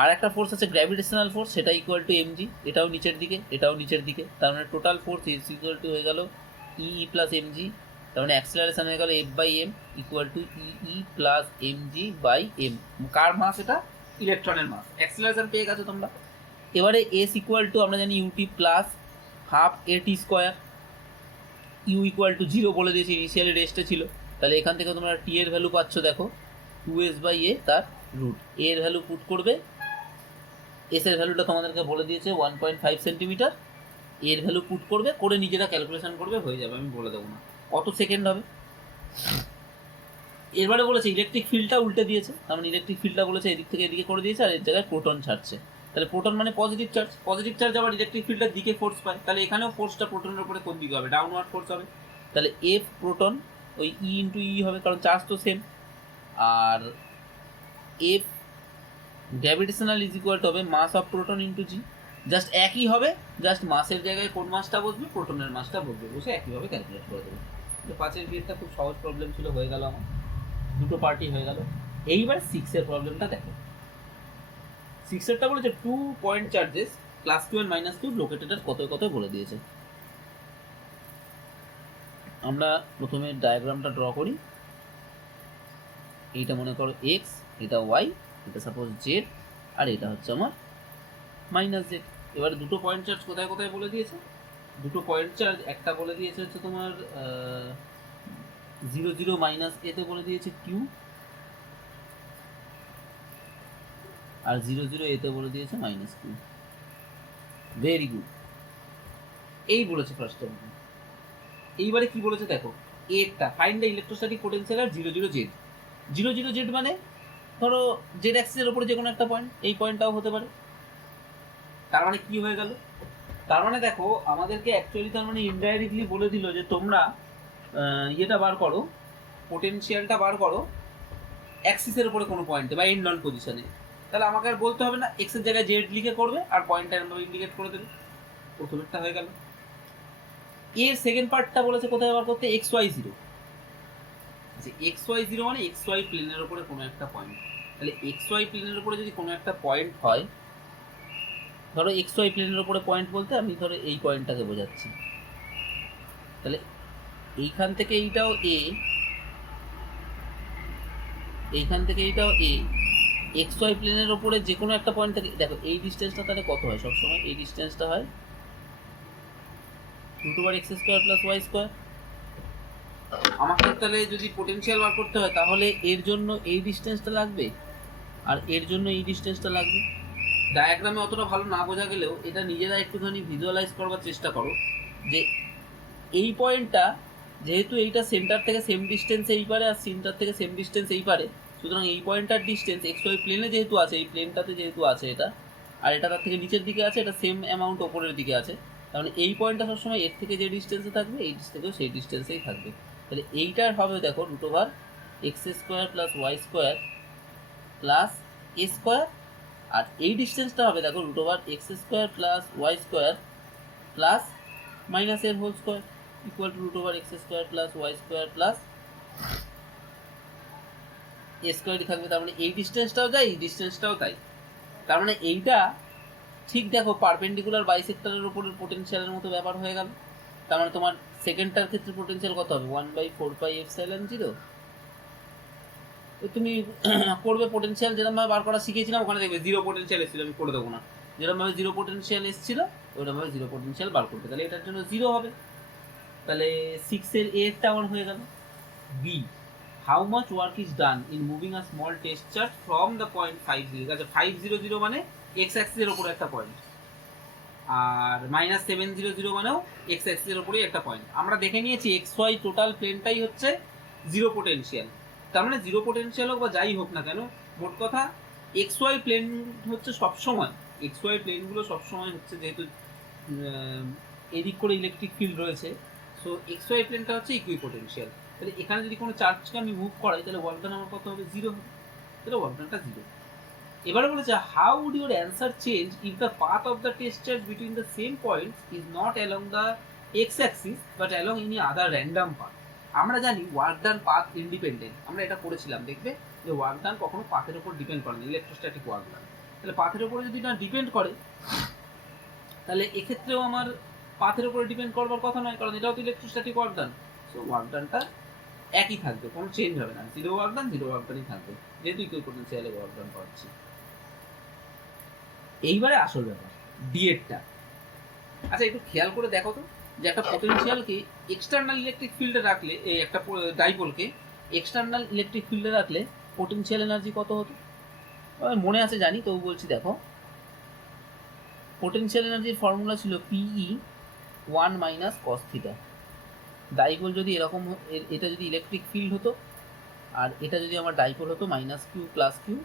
আর একটা ফোর্স আছে গ্র্যাভিটেশনাল ফোর্স, সেটা ইকুয়াল টু এমজি, এটাও নিচের দিকে এটাও নিচের দিকে, তার মানে total force is equal to হয়ে গেল ই প্লাস এমজি, তার মানে অ্যাক্সেলারেশন হয়ে গেল F by M equal to E plus m g by M. কার মাস? এটা ইলেকট্রনের মাস। অ্যাক্সেলারেশন পেয়ে গেছো তোমরা। এবারে এস ইকুয়াল টু আমরা জানি ইউটি প্লাস হাফ এটি স্কোয়ার, ইউ ইকুয়াল টু 0 বলে দিয়েছি, ইনিশিয়ালি রেস্টে ছিল। তাহলে এখান থেকে তোমরা টি এর ভ্যালু পাচ্ছ দেখো 2s বাই এ তার রুট। এর ভ্যালু পুট করবে, এস এর ভ্যালুটা তোমাদেরকে বলে দিয়েছে 1.5 সেন্টিমিটার। এর ভ্যালু পুট করবে, করে নিজেরা ক্যালকুলেশন করবে, হয়ে যাবে, আমি বলে দেবো না কত সেকেন্ড হবে। এরবারে বলেছে ইলেকট্রিক ফিল্ডটা উল্টে দিয়েছে, তার মানে ইলেকট্রিক ফিল্ডটা বলেছে এদিক থেকে এদিকে করে দিয়েছে, আর এর জায়গায় প্রোটন ছাড়ছে। তাহলে প্রোটন মানে পজিটিভ চার্জ আবার ইলেকট্রিক ফিল্ডের দিকে ফোর্স পায়, তাহলে এখানেও ফোর্সটা প্রোটনের উপরে কোন দিকে হবে? ডাউনওয়ার্ড ফোর্স হবে। তাহলে এফ প্রোটন ওই ই ইন্টু ই হবে, কারণ চার্জ তো সেম। আর F gravitational is equal to হবে mass of proton into G, just একই হবে, জাস্ট মাসের জায়গায় কোন মাসটা বসবে? প্রোটনের মাসটা বসবে, বসে একইভাবে ক্যালকুলেট করে দেবে। পাঁচের বিয়েরটা খুব সহজ প্রবলেম ছিল, হয়ে গেল আমার, দুটো পার্টি হয়ে গেল। এইবার 6 এর প্রবলেমটা দেখো। 6 এরটা বলেছে 2 পয়েন্ট চার্জেস +2 and -2 লোকেটেড এর কত কত বলে দিয়েছে। আমরা প্রথমে ডায়াগ্রামটা ড্র করি। এইটা মনে করো এক্স, এটা ওয়াই, এটা সাপোজ জেড, আর এটা হচ্ছে আমার -z। এবারে দুটো পয়েন্ট চার্জ কোথায় কোথায় বলে দিয়েছে? দুটো পয়েন্ট চার্জ একটা বলে দিয়েছে হচ্ছে তোমার 0 0 - এতে বলে দিয়েছে কিউ, আর 0 0 এতে বলে দিয়েছে -কিউ। ভেরি গুড, এই বলেছে ফার্স্ট টাইম। এইবারে কি বলেছে দেখো, এরটা ফাইন্ড দ্য ইলেকট্রোস্ট্যাটিক পোটেনশিয়াল আর 0 0 জেড। 0 0 জেড মানে ধরো জেড অ্যাক্সিসের উপরে যে কোনো একটা পয়েন্ট, এই পয়েন্টটাও হতে পারে। তার মানে কি হয়ে গেল? তার মানে দেখো আমাদেরকে অ্যাকচুয়ালি তার মানে ইনডাইরেক্টলি বলে দিল যে তোমরা ইয়েটা বার করো, পোটেনশিয়ালটা বার করো অ্যাক্সিসের উপরে কোনো পয়েন্টে বা এন্ড অন পজিশনে। তাহলে আমাকে আর বলতে হবে না, এক্স এর জায়গায় জেড লিখে করবে আর পয়েন্টটা এরকম ইন্ডিকেট করে দেবে। প্রথমেরটা হয়ে গেল। এর সেকেন্ড পার্টটা বলেছে কোথায় বার করতে? X Y zero. যে এক্স ওয়াই জিরো মানে এক্স ওয়াই প্লেনের উপরে কোনো একটা পয়েন্ট। তাহলে এক্স ওয়াই প্লেনের উপরে যদি কোনো একটা পয়েন্ট হয়, ধরো এক্স ওয়াই প্লেনের উপরে পয়েন্ট বলতে আমি ধরো এই পয়েন্টটাকে বোঝাচ্ছি। তাহলে এইখান থেকে এইটাও এ, এইখান থেকে এইটাও এ, এক্স ওয়াই প্লেনের উপরে যে কোনো একটা পয়েন্ট থেকে দেখো এই ডিস্টেন্সটা তাহলে কত হয়? সবসময় এই ডিস্টেন্সটা হয় √x² + y²। আমাকে তাহলে যদি পোটেনশিয়াল বার করতে হয় তাহলে এর জন্য এই ডিস্টেন্সটা লাগবে আর এর জন্য এই ডিস্টেন্সটা লাগবে। ডায়াগ্রামে অতটা ভালো না বোঝা গেলেও এটা নিজেরা একটুখানি ভিজুয়ালাইজ করবার চেষ্টা করো যে এই পয়েন্টটা যেহেতু এইটা সেন্টার থেকে সেম ডিস্টেন্স এই পারে আর সেন্টার থেকে সেম ডিস্টেন্স এই পারে, সুতরাং এই পয়েন্টটার ডিস্টেন্স এক্স ওয়াই প্লেনে যেহেতু আছে, এই প্লেনটাতে যেহেতু আছে এটা, আর এটা তার থেকে নিচের দিকে আছে, এটা সেম অ্যামাউন্ট ওপরের দিকে আছে, তাহলে এই পয়েন্টটা সবসময় এর থেকে যে ডিস্টেন্সে থাকবে এই থেকেও সেই ডিস্টেন্সেই থাকবে। তাহলে এইটার হবে দেখো √x² + y² + a², আর এই ডিস্টেন্সটা হবে দেখো √x² + y² + -a² equal to √x² + y² + a² থাকবে। তার মানে এই ডিস্টেন্সটাও তাই, এই ডিস্টেন্সটাও তাই। তার মানে এইটা ঠিক দেখো পারপেন্ডিকুলার বাইসেক্টরের উপরের পোটেনশিয়ালের মতো ব্যাপার হয়ে গেল। তার মানে তোমার সেকেন্ডটার ক্ষেত্রে পোটেনশিয়াল কত হবে? 1/4πε0। তুমি করবে পোটেনশিয়াল যেরকমভাবে বার করা শিখেছিলাম, ওখানে দেখবে জিরো পোটেনশিয়াল এসেছিল, আমি করে দেবো না, যেরকমভাবে জিরো পোটেনশিয়াল এসেছিল ওইরকমভাবে জিরো পোটেনশিয়াল বার করবে। তাহলে এটার জন্য 0 হবে। তাহলে 6 এর এরটা আমার হয়ে গেল। B, how much work is done in moving a small test charge from the point 5 0। আচ্ছা 500 মানে এক্স অ্যাক্সিসের উপরে একটা পয়েন্ট, আর -700 মানেও এক্স অ্যাক্সিসের উপরেই একটা পয়েন্ট। আমরা দেখে নিয়েছি এক্স ওয়াই টোটাল প্লেনটাই হচ্ছে জিরো পোটেনশিয়াল। তার মানে জিরো পোটেনশিয়াল হোক বা যাই হোক না কেন, মোট কথা এক্স ওয়াই প্লেন হচ্ছে সবসময়, এক্স ওয়াই প্লেনগুলো সবসময় হচ্ছে যেহেতু এদিক করে ইলেকট্রিক ফিল্ড রয়েছে, সো এক্স ওয়াই প্লেনটা হচ্ছে ইকুই পোটেনশিয়াল। তাহলে এখানে যদি কোনো চার্জকে আমি মুভ করাই তাহলে ওয়ার্ক ডান আমার কত হবে? 0 হবে। তাহলে ওয়ার্ক ডানটা 0। এবারে বলেছে how would your answer change if the path of the test charge between the same points is not along the X axis but along any other random path. আমরা জানি ওয়ার্ক ডান পাথ ইন্ডিপেন্ডেন্ট, আমরা এটা পড়েছিলাম, দেখবে যে work done কখনো পাথের উপর ডিপেন্ড করে না, ইলেকট্রোস্ট্যাটিক ওয়ার্ক ডান। তাহলে পাথের উপরে যদি না ডিপেন্ড করে তাহলে এক্ষেত্রেও আমার পাথের উপরে ডিপেন্ড করবার কথা নয়, কারণ এটাও তো electrostatic work done. So work ডানটা একই থাকবে, কোনো চেঞ্জ হবে না, জিরো ওয়ার্ক ডানই থাকবে, যেহেতু ইকুয়াল পোটেনশিয়ালে ওয়ার্ক ডান পাচ্ছি। এইবারে আসল ব্যাপার ডিএডটা। আচ্ছা একটু খেয়াল করে দেখো তো, যে একটা পটেনশিয়ালকে এক্সটার্নাল ইলেকট্রিক ফিল্ডে রাখলে, এই একটা ডাইপোলকে এক্সটার্নাল ইলেকট্রিক ফিল্ডে রাখলে পোটেনশিয়াল এনার্জি কত হতো? মনে আছে জানি, তবু বলছি দেখো। পোটেনশিয়াল এনার্জির ফর্মুলা ছিল পিই 1 মাইনাস কস থিটা। ডাইপোল যদি এরকম, এটা যদি ইলেকট্রিক ফিল্ড হতো আর এটা যদি আমার ডাইপোল হতো মাইনাস কিউ প্লাস কিউ,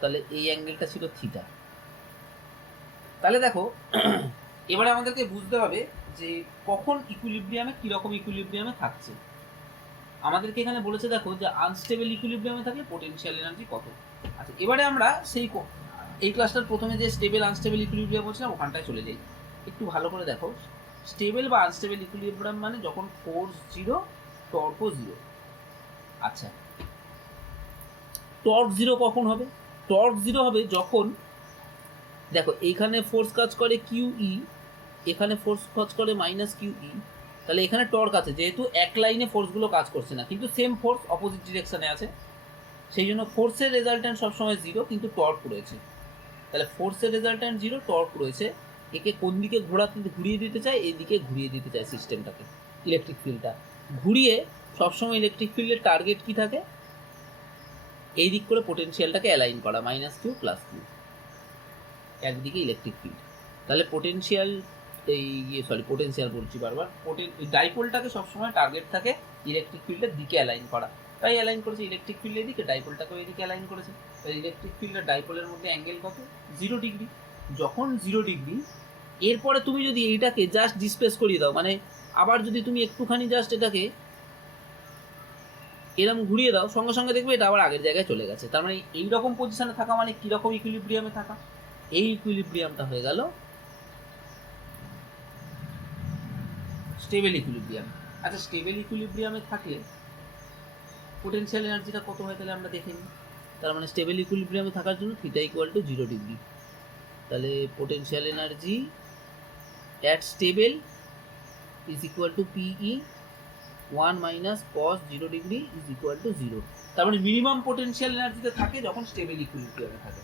তাহলে এই অ্যাঙ্গেলটা ছিল থিটা। তাহলে দেখো এবারে আমাদেরকে বুঝতে হবে যে কখন ইকুইলিব্রিয়ামে কিরকম ইকুইলিব্রিয়ামে থাকছে। আমাদেরকে এখানে বলেছে দেখো যে আনস্টেবল ইকুইলিব্রিয়ামে থাকলে পোটেনশিয়াল এনার্জি কত। আচ্ছা এবারে আমরা সেই এই ক্লাসটার প্রথমে যে স্টেবল আনস্টেবল ইকুইলিব্রিয়াম বলছিলাম ওখানটায় চলে যাই। একটু ভালো করে দেখো, স্টেবল বা আনস্টেবল ইকুইলিব্রিয়াম মানে যখন ফোর্স 0 টর্কও 0। আচ্ছা টর্ক 0 কখন হবে? টর্ক 0 হবে যখন দেখো এইখানে ফোর্স কাজ করে কিউই, এখানে ফোর্স কাজ করে মাইনাস কিউই, তাহলে এখানে টর্ক আছে, যেহেতু এক লাইনে ফোর্সগুলো কাজ করছে না কিন্তু সেম ফোর্স অপোজিট ডিরেকশনে আছে, সেই জন্য ফোর্সের রেজাল্ট্যান্ট সবসময় 0 কিন্তু টর্ক রয়েছে। তাহলে ফোর্সের রেজাল্ট্যান্ট 0, টর্ক রয়েছে। একে কোন দিকে ঘুরিয়ে দিতে চায়? এই দিকে ঘুরিয়ে দিতে চায় সিস্টেমটাকে, ইলেকট্রিক ফিল্ডটা ঘুরিয়ে। সবসময় ইলেকট্রিক ফিল্ডের টার্গেট কি থাকে? এই দিক করে পোটেনশিয়ালটাকে অ্যালাইন করা, মাইনাস কিউ প্লাস কিউ, একদিকে ইলেকট্রিক ফিল্ড। তাহলে পোটেনশিয়াল পোটেনশিয়াল বলছি বারবার, ডাইপোলটাকে সবসময় টার্গেট থাকে ইলেকট্রিক ফিল্ডের দিকে অ্যালাইন করা, তাই অ্যালাইন করেছে ইলেকট্রিক ফিল্ডের দিকে, ডাইপোলটাকেও এদিকে অ্যালাইন করেছে। ইলেকট্রিক ফিল্ডের ডাইপোলের মধ্যে অ্যাঙ্গেল কত? 0 ডিগ্রি। যখন 0 ডিগ্রি, এরপরে তুমি যদি এইটাকে জাস্ট ডিসপ্লেস করিয়ে দাও, মানে আবার যদি তুমি একটুখানি জাস্ট এটাকে এরকম ঘুরিয়ে দাও, সঙ্গে সঙ্গে দেখবে এটা আবার আগের জায়গায় চলে গেছে। তার মানে এইরকম পজিশনে থাকা মানে কিরকম ইকুইলিব্রিয়ামে থাকা? এই ইকুইলিব্রিয়ামটা হয়ে গেল স্টেবল ইকুইলিব্রিয়াম। আচ্ছা স্টেবল ইকুইলিব্রিয়ামে থাকলে পোটেনশিয়াল এনার্জিটা কত হয় তাহলে আমরা দেখে নিই। তার মানে স্টেবল ইকুইলিব্রিয়ামে থাকার জন্য থিটা ইকুয়াল টু 0 ডিগ্রি। তাহলে potential energy at stable is equal to p E 1 minus cos 0 degree is equal to 0। তার মানে মিনিমাম পোটেনশিয়াল এনার্জিতে থাকে যখন স্টেবল ইকুইলিব্রিয়ামে থাকে।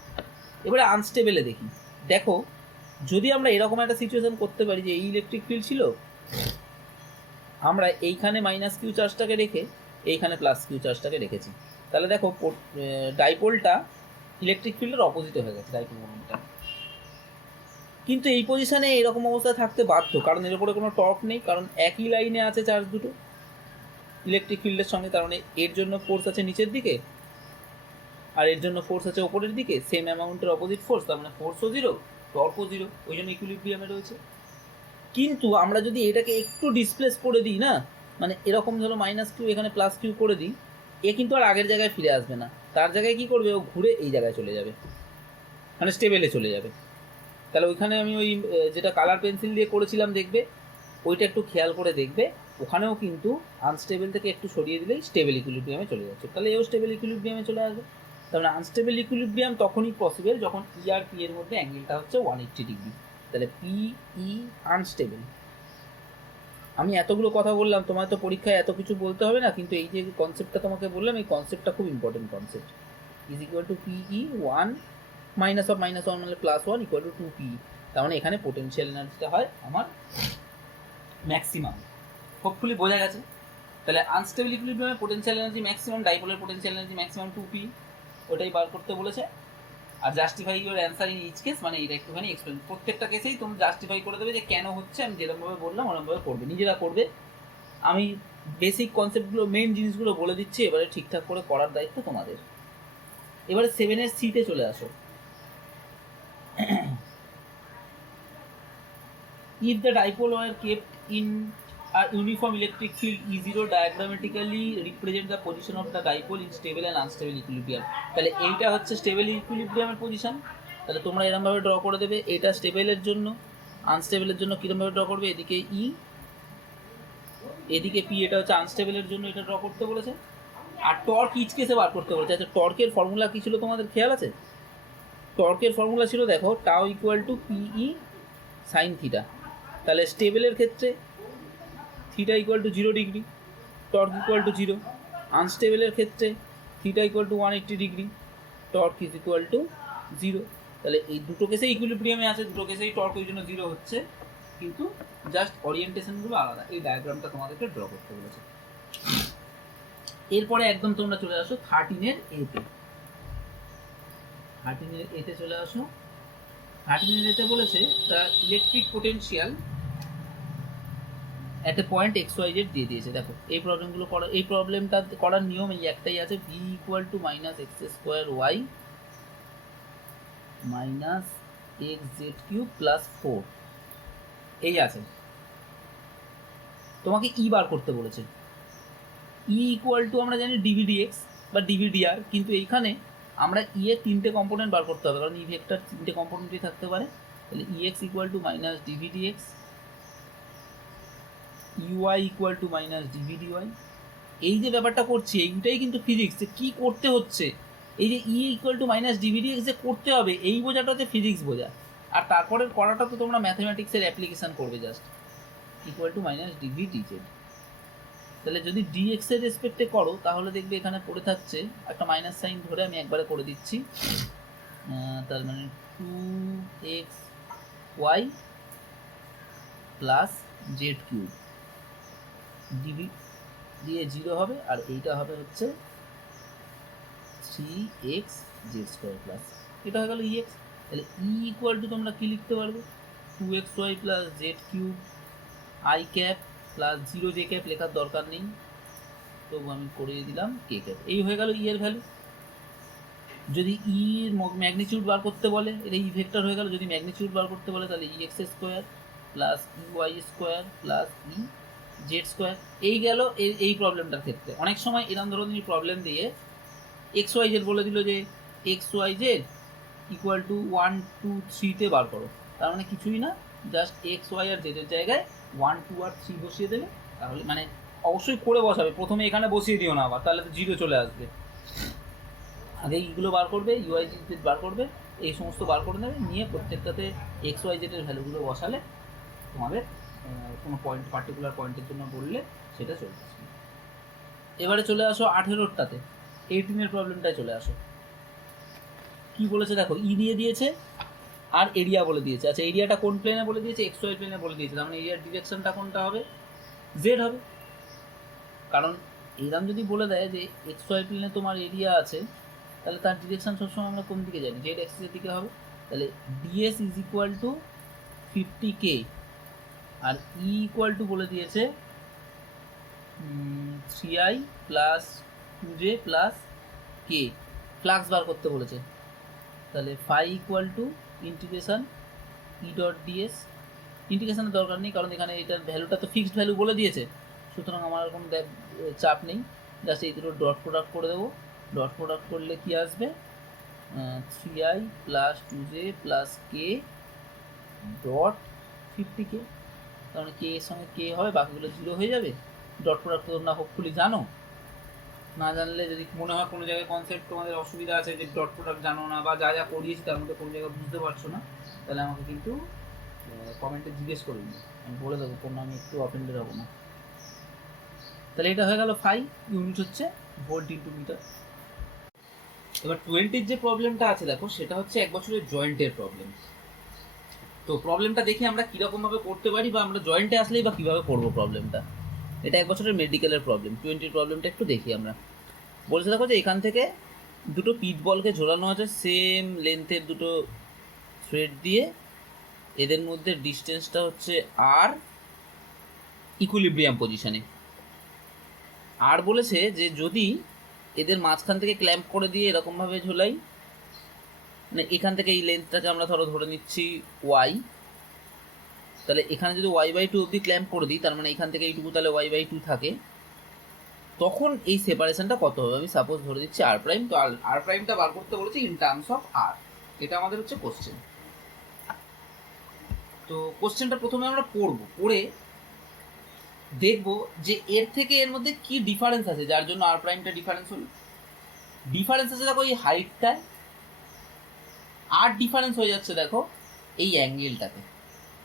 এবারে আনস্টেবলে দেখি, দেখো যদি আমরা এরকম একটা সিচুয়েশন করতে পারি যে এই ইলেকট্রিক ফিল্ড ছিল, আমরা এইখানে মাইনাস কিউ চার্জটাকে রেখে এইখানে প্লাস কিউ চার্জটাকে রেখেছি, তাহলে দেখো ডাইপোলটা ইলেকট্রিক ফিল্ডের অপোজিটে হয়ে গেছে, ডাইপোল মোমেন্টটা। কিন্তু এই পজিশনে এরকম অবস্থায় থাকতে বাধ্য, কারণ এর উপরে কোনো টর্ক নেই, কারণ একই লাইনে আছে চার্জ দুটো ইলেকট্রিক ফিল্ডের সঙ্গে। তার মানে এর জন্য ফোর্স আছে নিচের দিকে আর এর জন্য ফোর্স আছে ওপরের দিকে, সেম অ্যামাউন্টের অপোজিট ফোর্স, তার মানে ফোর্সও 0 টর্কও 0, ওই জন্য ইকুইলিব্রিয়ামে রয়েছে। কিন্তু আমরা যদি এটাকে একটু ডিসপ্লেস করে দিই না, মানে এরকম ধরো মাইনাস কিউ এখানে প্লাস কিউ করে দিই, এ কিন্তু আর আগের জায়গায় ফিরে আসবে না, তার জায়গায় কি করবে? ও ঘুরে এই জায়গায় চলে যাবে, মানে স্টেবেলে চলে যাবে। তাহলে ওইখানে আমি ওই যেটা কালার পেন্সিল দিয়ে করেছিলাম দেখবে, ওইটা একটু খেয়াল করে দেখবে, ওখানেও কিন্তু আনস্টেবল থেকে একটু সরিয়ে দিলেই স্টেবল ইকুইলিব্রিয়ামে চলে যাচ্ছে, তাহলে এও স্টেবল ইকুইলিব্রিয়ামে চলে আসবে। তার মানে আনস্টেবল ইকুইলিব্রিয়াম তখনই পসিবল যখন ই আর পি এর মধ্যে অ্যাঙ্গেলটা হচ্ছে 180 ডিগ্রি। তাহলে পিই আনস্টেবল। আমি এতগুলো কথা বললাম, তোমার তো পরীক্ষায় এত কিছু বলতে হবে না, কিন্তু এই যে কনসেপ্টটা তোমাকে বললাম, এই কনসেপ্টটা খুব important concept. Is equal to p E 1 minus of minus 1 মানে প্লাস 1 ইকুয়াল টু 2 পিই। তার মানে এখানে পোটেনশিয়াল এনার্জিটা হয় আমার ম্যাক্সিমাম। হোপফুলি বোঝা গেছে। তাহলে আনস্টেবল ইকুইলিব্রিয়ামে পোটেনশিয়াল এনার্জি ম্যাক্সিমাম, ডাইপোলের পোটেনশিয়াল এনার্জি ম্যাক্সিমাম 2p, ওটাই বার করতে বলেছে। আর justify your answer in each case, মানে এটা একটুখানি এক্সপ্লেন, প্রত্যেকটা কেসেই তুমি জাস্টিফাই করে দেবে যে কেন হচ্ছে, আমি যেরকমভাবে বললাম ওরকমভাবে করবে, নিজেরা করবে। আমি বেসিক কনসেপ্টগুলো, মেন জিনিসগুলো বলে দিচ্ছি, এবারে ঠিকঠাক করে করার দায়িত্ব তোমাদের। এবারে 7-এর সিতে চলে আসো। If the dipole were kept in a uniform electric field E0 diagrammatically represent the position of the dipole in stable and unstable equilibrium. তাহলে এইটা হচ্ছে স্টেবল ইকুইলিব্রিয়ামের পজিশন, তাহলে তোমরা এরকমভাবে ড্র করে দেবে। এটা স্টেবলের জন্য, আনস্টেবলের জন্য কীরকমভাবে ড্র করবে, এদিকে ই এদিকে পি, এটা হচ্ছে আনস্টেবলের জন্য এটা ড্র করতে বলেছে। আর টর্ক ইচ কেসে বার করতে বলেছে। আচ্ছা, টর্কের ফর্মুলা কী ছিল তোমাদের খেয়াল আছে? টর্কের ফর্মুলা ছিল দেখো, tau equal to p E sine theta. তাহলে স্টেবলের ক্ষেত্রে theta equal to 0 degree, torque equal to 0। আনস্টেবলের ক্ষেত্রে theta equal to 180 degree, torque is equal to 0। তাহলে এই দুটো কেসে ইকুইলিব্রিয়ামে আছে, দুটো কেসেই টর্ক ওই জন্য 0 হচ্ছে, কিন্তু জাস্ট ওরিয়েন্টেশনগুলো আলাদা। এই ডায়াগ্রামটা তোমাদেরকে ড্র করতে বলেছে। এরপরে একদম তোমরা চলে আসো 13-এর এতে। 13-এর এতে চলে আসো। 13-এর এতে বলেছে দ্য ইলেকট্রিক পোটেনশিয়াল একটা পয়েন্ট XYZ দিয়ে দিয়েছে। দেখো এই প্রবলেমগুলো করা, এই প্রবলেমটা করার নিয়ম এই একটাই আছে, V equal to minus X square Y minus XZ cube plus 4 এই আছে। তোমাকে ই বার করতে বলেছে। ই ইকুয়াল টু আমরা জানি DVdx বা DVdr, কিন্তু এইখানে আমরা ই এর 3টে কম্পোনেন্ট বার করতে হবে, কারণ ই ভেক্টর 3টে কম্পোনেন্টই থাকতে পারে। তাহলে EX equal to minus DVdx, UI equal to minus DVdy। এই যে ব্যাপারটা করছি এইটাই কিন্তু ফিজিক্স, যে কী করতে হচ্ছে। এই যে ই ইকুয়াল টু মাইনাস DVdx যে করতে হবে, এই বোঝাটা হচ্ছে ফিজিক্স বোঝা। আর তারপরের করাটা তো তোমরা ম্যাথমেটিক্সের অ্যাপ্লিকেশান করবে, just equal to minus DVdz। তাহলে যদি dx এর রেসপেক্টে করো তাহলে দেখবে এখানে পড়ে থাকছে একটা মাইনাস সাইন ধরে, আমি একবারে করে দিচ্ছি। তার মানে 2xy plus Z cube, DV দিয়ে 0 হবে, আর এইটা হবে হচ্ছে 3x জেড স্কোয়ার প্লাস, এটা হয়ে গেল ex। তাহলে ই ইকুয়াল টু তোমরা কী লিখতে পারবে, 2xy plus Z cube I cap plus 0 J cap, লেখার দরকার নেই, তবু আমি করিয়ে দিলাম কে ক্যাপ। এই হয়ে গেল ই এর ভ্যালু। যদি ই এর ম্যাগনিটিউড বার করতে বলে, এটা ই ভেক্টর হয়ে গেল। যদি ম্যাগনিটিউড বার করতে বলে তাহলে ex square plus E Y square plus E Z square. এই গেল এই প্রবলেমটার ক্ষেত্রে। অনেক সময় এরকম ধরনের প্রবলেম দিয়ে XYZ বলে দিল যে XYZ ইকুয়াল টু 1 2 3-তে বার করো, তার মানে কিছুই না, জাস্ট XY আর জেডের জায়গায় 1 2 আর 3 বসিয়ে দেবে। তাহলে মানে অবশ্যই করে বসাবে, প্রথমে এখানে বসিয়ে দিও না আবার, তাহলে তো 0 চলে আসবে। আগে এইগুলো বার করবে, ইউআই জেড বার করবে, এই সমস্ত বার করে নেবে, নিয়ে প্রত্যেকটাতে XYZ এর ভ্যালুগুলো বসালে তোমাদের কোনো পয়েন্ট, পার্টিকুলার পয়েন্টের জন্য বললে সেটা চলে আসবে। এবারে চলে আসো 18-টাতে, 18-এর প্রবলেমটায় চলে আসো। কি বলেছে দেখো, ই দিয়ে দিয়েছে আর এরিয়া বলে দিয়েছে। আচ্ছা, এরিয়াটা কোন প্লেনে বলে দিয়েছে, XY প্লেনে বলে দিয়েছে, তার মানে এরিয়ার ডিরেকশনটা কোনটা হবে, জেড হবে। কারণ এরকম যদি বলে দেয় যে XY প্লেনে তোমার এরিয়া আছে, তাহলে তার ডিরেকশন সবসময় আমরা কোন দিকে জানি, জেড অ্যাক্সিসের দিকে হবে। তাহলে D S is equal to 50K, আর ই ইকুয়াল টু বলে দিয়েছে 3i plus 2j plus K, flux বার করতে বলেছে। তাহলে phi equal to integration E dot D S. ইন্টিগ্রেশনের দরকার নেই, কারণ এখানে এটার ভ্যালুটা তো ফিক্সড ভ্যালু বলে দিয়েছে, সুতরাং আমার কোনো চাপ নেই, জাস্ট এই দুটো ডট প্রোডাক্ট করে দেবো। ডট প্রোডাক্ট করলে কি আসবে, 3i প্লাস 2j প্লাস কে ডট 50K। তার মানে কে এর সঙ্গে কে হবে, বাকিগুলো 0 হয়ে যাবে। ডট প্রোডাক্ট তোমরা হোপফুলি জানো, না জানলে যদি মনে হয় কোনো জায়গায় কনসেপ্ট তোমাদের অসুবিধা আছে, যে ডট প্রোডাক্ট জানো না বা যা যা করিয়েছি তার মধ্যে কোনো জায়গায় বুঝতে পারছো না, তাহলে আমাকে কিন্তু কমেন্টে জিজ্ঞেস করে দিন, আমি বলে দেবো, কোনো আমি একটু অফেন্ডেড হবো না। তাহলে এটা হয়ে গেল ফাই, ইউনিট হচ্ছে ভোল্ট ইন্টু মিটার। এবার 20-র যে প্রবলেমটা আছে দেখো, সেটা হচ্ছে 1 বছরের জয়েন্টের প্রবলেম। তো প্রবলেমটা দেখে আমরা কীরকমভাবে করতে পারি, বা আমরা জয়েন্টে আসলেই বা কীভাবে করবো প্রবলেমটা। এটা 1 বছরের মেডিকেলের প্রবলেম। 20-র প্রবলেমটা একটু দেখি আমরা। বলছে দেখো যে এখান থেকে দুটো পিচ বলকে ঝোলানো আছে সেম লেন্থের দুটো থ্রেড দিয়ে, এদের মধ্যে ডিস্টেন্সটা হচ্ছে আর, ইকুইলিব্রিয়াম পজিশনে। আর বলেছে যে যদি এদের মাঝখান থেকে ক্ল্যাম্প করে দিয়ে এরকমভাবে ঝোলাই, মানে এখান থেকে এই লেন্থটাকে আমরা ধরে নিচ্ছি ওয়াই, তাহলে এখানে যদি y/2 অবধি ক্ল্যাম্প করে দিই, তার মানে এখান থেকে এইটুকু তাহলে y/2 থাকে, তখন এই সেপারেশনটা কত হবে? আমি সাপোজ ধরে দিচ্ছি r প্রাইম। তো r প্রাইমটা বার করতে বলেছি ইন টার্মস অফ r, এটা আমাদের হচ্ছে কোশ্চেন। তো কোশ্চেনটা প্রথমে আমরা পড়ে দেখব যে এর থেকে এর মধ্যে কি ডিফারেন্স আছে যার জন্য r প্রাইমটা ডিফারেন্স হলো। ডিফারেন্স আছে দেখো এই হাইটটায়, আর ডিফারেন্স হয়ে যাচ্ছে দেখো এই অ্যাঙ্গেলটাতে।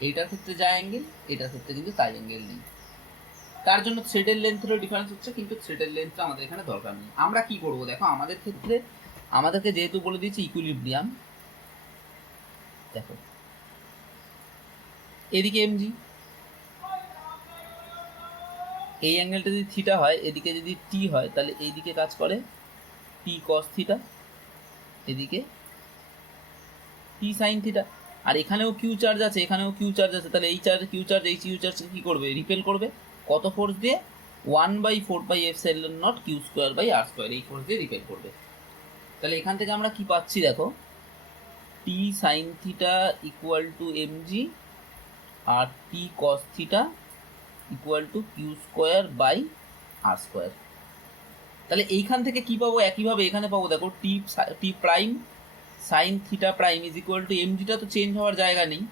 এইটার ক্ষেত্রে যা অ্যাঙ্গেল, এটার ক্ষেত্রে কিন্তু তাই অ্যাঙ্গেল নেই। তার জন্য থ্রেডের লেন্থেরও ডিফারেন্স হচ্ছে, কিন্তু থ্রেডের লেন্থটা আমাদের এখানে দরকার নেই। আমরা কি করব দেখো, আমাদের ক্ষেত্রে আমাদেরকে যেহেতু বলে দিয়েছি ইকুইলিব্রিয়াম, দেখো এদিকে এমজি, এই অ্যাঙ্গেলটা যদি থিটা হয়, এদিকে যদি টি হয়, তাহলে এইদিকে কাজ করে টি কস থিটা, এদিকে টি সাইন থিটা। আর এখানেও কিউ চার্জ আছে, এখানেও কিউ চার্জ আছে, তাহলে এই চার্জ কিউ চার্জ এই কিউ চার্জ কী করবে? রিপেল করবে। কত ফোর্স দিয়ে? 1/4πε0 q²/r², এই ফোর্স দিয়ে রিপেল করবে। তাহলে এখান থেকে আমরা কি পাচ্ছি দেখো, T sine theta equal to MG আর T cos theta equal to q²/r²। তাহলে এইখান থেকে কি পাবো? একইভাবে এখানে পাবো দেখো T prime sine theta prime is equal to, এমজিটা তো চেঞ্জ হওয়ার জায়গা নেই,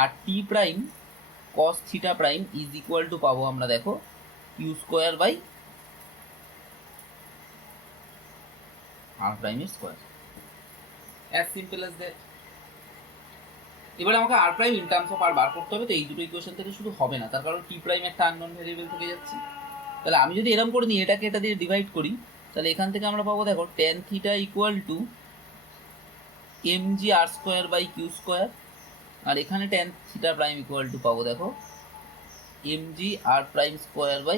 আর T prime cos theta prime is equal to পাবো আমরা দেখো q²/r প্রাইমের square. As simple as that. এবারে আমাকে r prime in terms of r বার করতে হবে। তো এই দুটো ইকুয়েশন থেকে শুধু হবে না, তার কারণ টি প্রাইম একটা আননোন ভেরিয়েবল থেকে যাচ্ছে। তাহলে আমি যদি এরকম করে নিই, এটাকে এটা দিয়ে ডিভাইড করি, তাহলে এখান থেকে আমরা পাবো দেখো tan theta equal to mgr²/q², আর এখানে tan theta prime equal to পাবো দেখো mgr²/q²।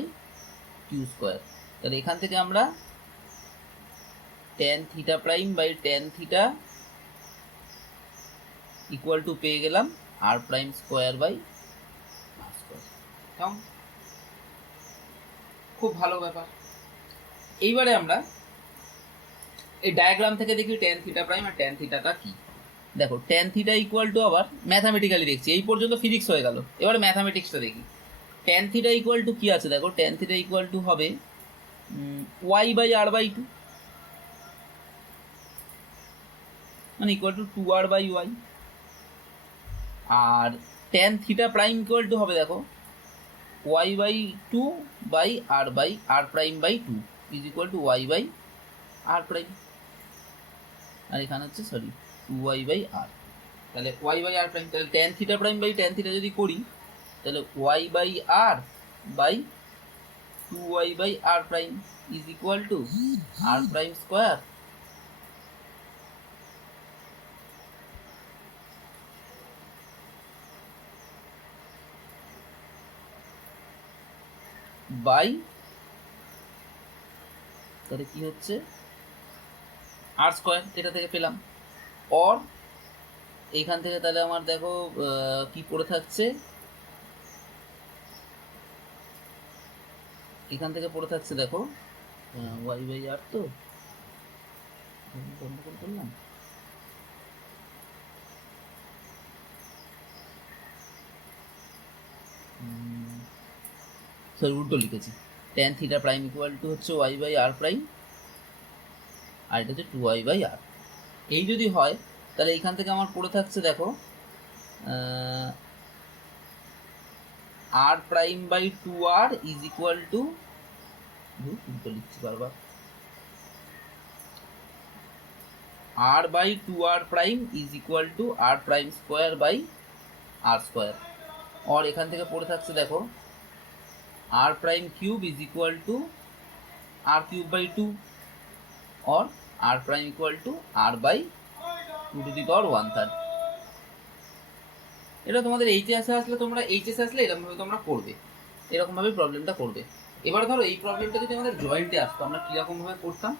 তাহলে এখান থেকে আমরা tan theta prime by tan theta equal to পেয়ে গেলাম r²/r²। কেমন? খুব ভালো ব্যাপার। এইবারে আমরা এই ডায়াগ্রাম থেকে দেখি tan থিটা প্রাইম আর tan থিটাটা কি। দেখো tan থিটা ইকুয়াল টু, আবার ম্যাথামেটিক্যালি দেখছি, এই পর্যন্ত ফিজিক্স হয়ে গেল, এবারে ম্যাথামেটিক্সটা দেখি। tan থিটা ইকুয়াল টু কি আছে দেখো, tan থিটা ইকুয়াল টু হবে y/r/2, মানে ইকুয়াল টু 2r/y। আর tan theta prime equal to হবে দেখো y/2/r/r'/2 is equal to y/r prime, আর এখানে হচ্ছে সরি 2y/r। তাহলে y/r প্রাইম, তাহলে tan theta prime by tan theta যদি করি, তাহলে y/r by 2y/r prime is equal to r prime square by, তাহলে কি হচ্ছে r², এটা থেকে পেলাম। অর এইখান থেকে তাহলে আমার দেখো কি পড়ে থাকছে, এখান থেকে পড়ে থাকছে দেখো y/r, তো করলাম সরি উল্টো লিখেছি, tan theta prime equal two হচ্ছে y/r প্রাইম, আর এটা হচ্ছে 2y/r। এই যদি হয় তাহলে এইখান থেকে আমার পড়ে থাকছে দেখো r prime by 2r is equal to, উল্টো লিখছি বারবার, r by 2r prime is equal to r prime square by r²। और এখান থেকে পড়ে থাকছে দেখো r prime cube is equal to r³/2, और r prime equal to r by 2⁻⁻⁴। এটা তোমাদের এইচএসে আসলে তোমরা এরকমভাবে তোমরা করবে, এরকমভাবে প্রবলেমটা করবে। এবার ধরো এই প্রবলেমটা যদি আমাদের জয়েন্টে আসতো, আমরা কীরকমভাবে করতাম?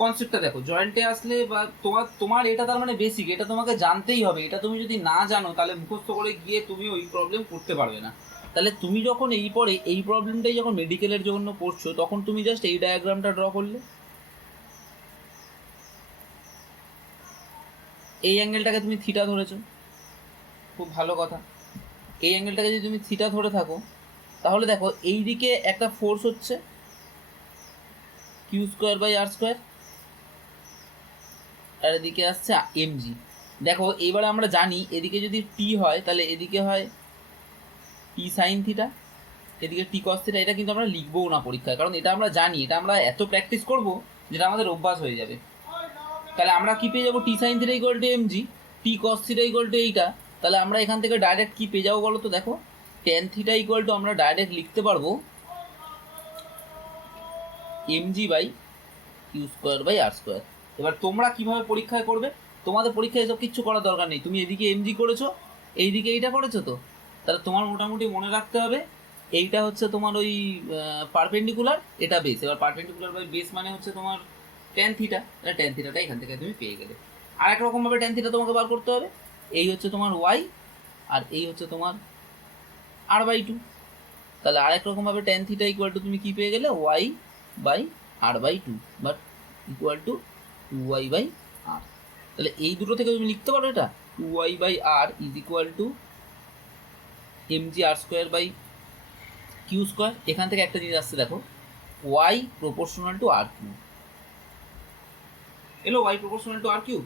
কনসেপ্টটা দেখো, জয়েন্টে আসলে বা তোমার এটা তার মানে বেসিক, এটা তোমাকে জানতেই হবে। এটা তুমি যদি না জানো তাহলে মুখস্থ করে গিয়ে তুমি ওই প্রবলেম করতে পারবে না। তাহলে তুমি যখন এই প্রবলেমটাই যখন মেডিকেলের জন্য পড়ছো, তখন তুমি জাস্ট এই ডায়াগ্রামটা ড্র করলে, এই অ্যাঙ্গেলটাকে তুমি থিটা ধরেছো, খুব ভালো কথা। এই অ্যাঙ্গেলটাকে যদি তুমি থিটা ধরে থাকো, তাহলে দেখো এই দিকে একটা ফোর্স হচ্ছে Q square by R square, আর এদিকে আসছে এমজি। দেখো এইবারে আমরা জানি এদিকে যদি টি হয় তাহলে এদিকে হয় টি সাইন থিটা, এদিকে টি কস থিটা। এটা কিন্তু আমরা লিখবও না পরীক্ষায়, কারণ এটা আমরা জানি, এটা আমরা এত প্র্যাকটিস করব যেটা আমাদের অভ্যাস হয়ে যাবে। তাহলে আমরা কি পেয়ে যাবো? T sine theta equal to m g, T cos theta equal to এইটা। তাহলে আমরা এখান থেকে ডাইরেক্ট কি পেয়ে যাবো বলো তো? দেখো টেন থিটা ইকুয়াল টু আমরা ডাইরেক্ট লিখতে পারবো M G by Q square by R square. এবার তোমরা কিভাবে পরীক্ষায় করবে? তোমাদের পরীক্ষায় এসব কিচ্ছু করার দরকার নেই। তুমি এদিকে এমজি করেছো, এইদিকে এইটা করেছো, তো তাহলে তোমার মোটামুটি মনে রাখতে হবে এইটা হচ্ছে তোমার ওই পারপেন্ডিকুলার, এটা বেস। এবার পারপেন্ডিকুলার বাই বেস মানে হচ্ছে তোমার ট্যান থিটা, তাহলে ট্যান থিটাটা এখান থেকে তুমি পেয়ে গেলে। আর এক রকমভাবে ট্যান থিটা তোমাকে বার করতে হবে, এই হচ্ছে তোমার ওয়াই আর এই হচ্ছে তোমার আর বাই টু। তাহলে আরেক রকমভাবে ট্যান থিটা ইকুয়াল টু তুমি কি পেয়ে গেলে? Y by r by two, but equal to two y by r. তাহলে এই দুটো থেকে তুমি লিখতে পারো এটা two y by r is equal to MG r square by Q square. এখান থেকে একটা জিনিস আসছে দেখো, y proportional to r q এলো, y proportional to r q.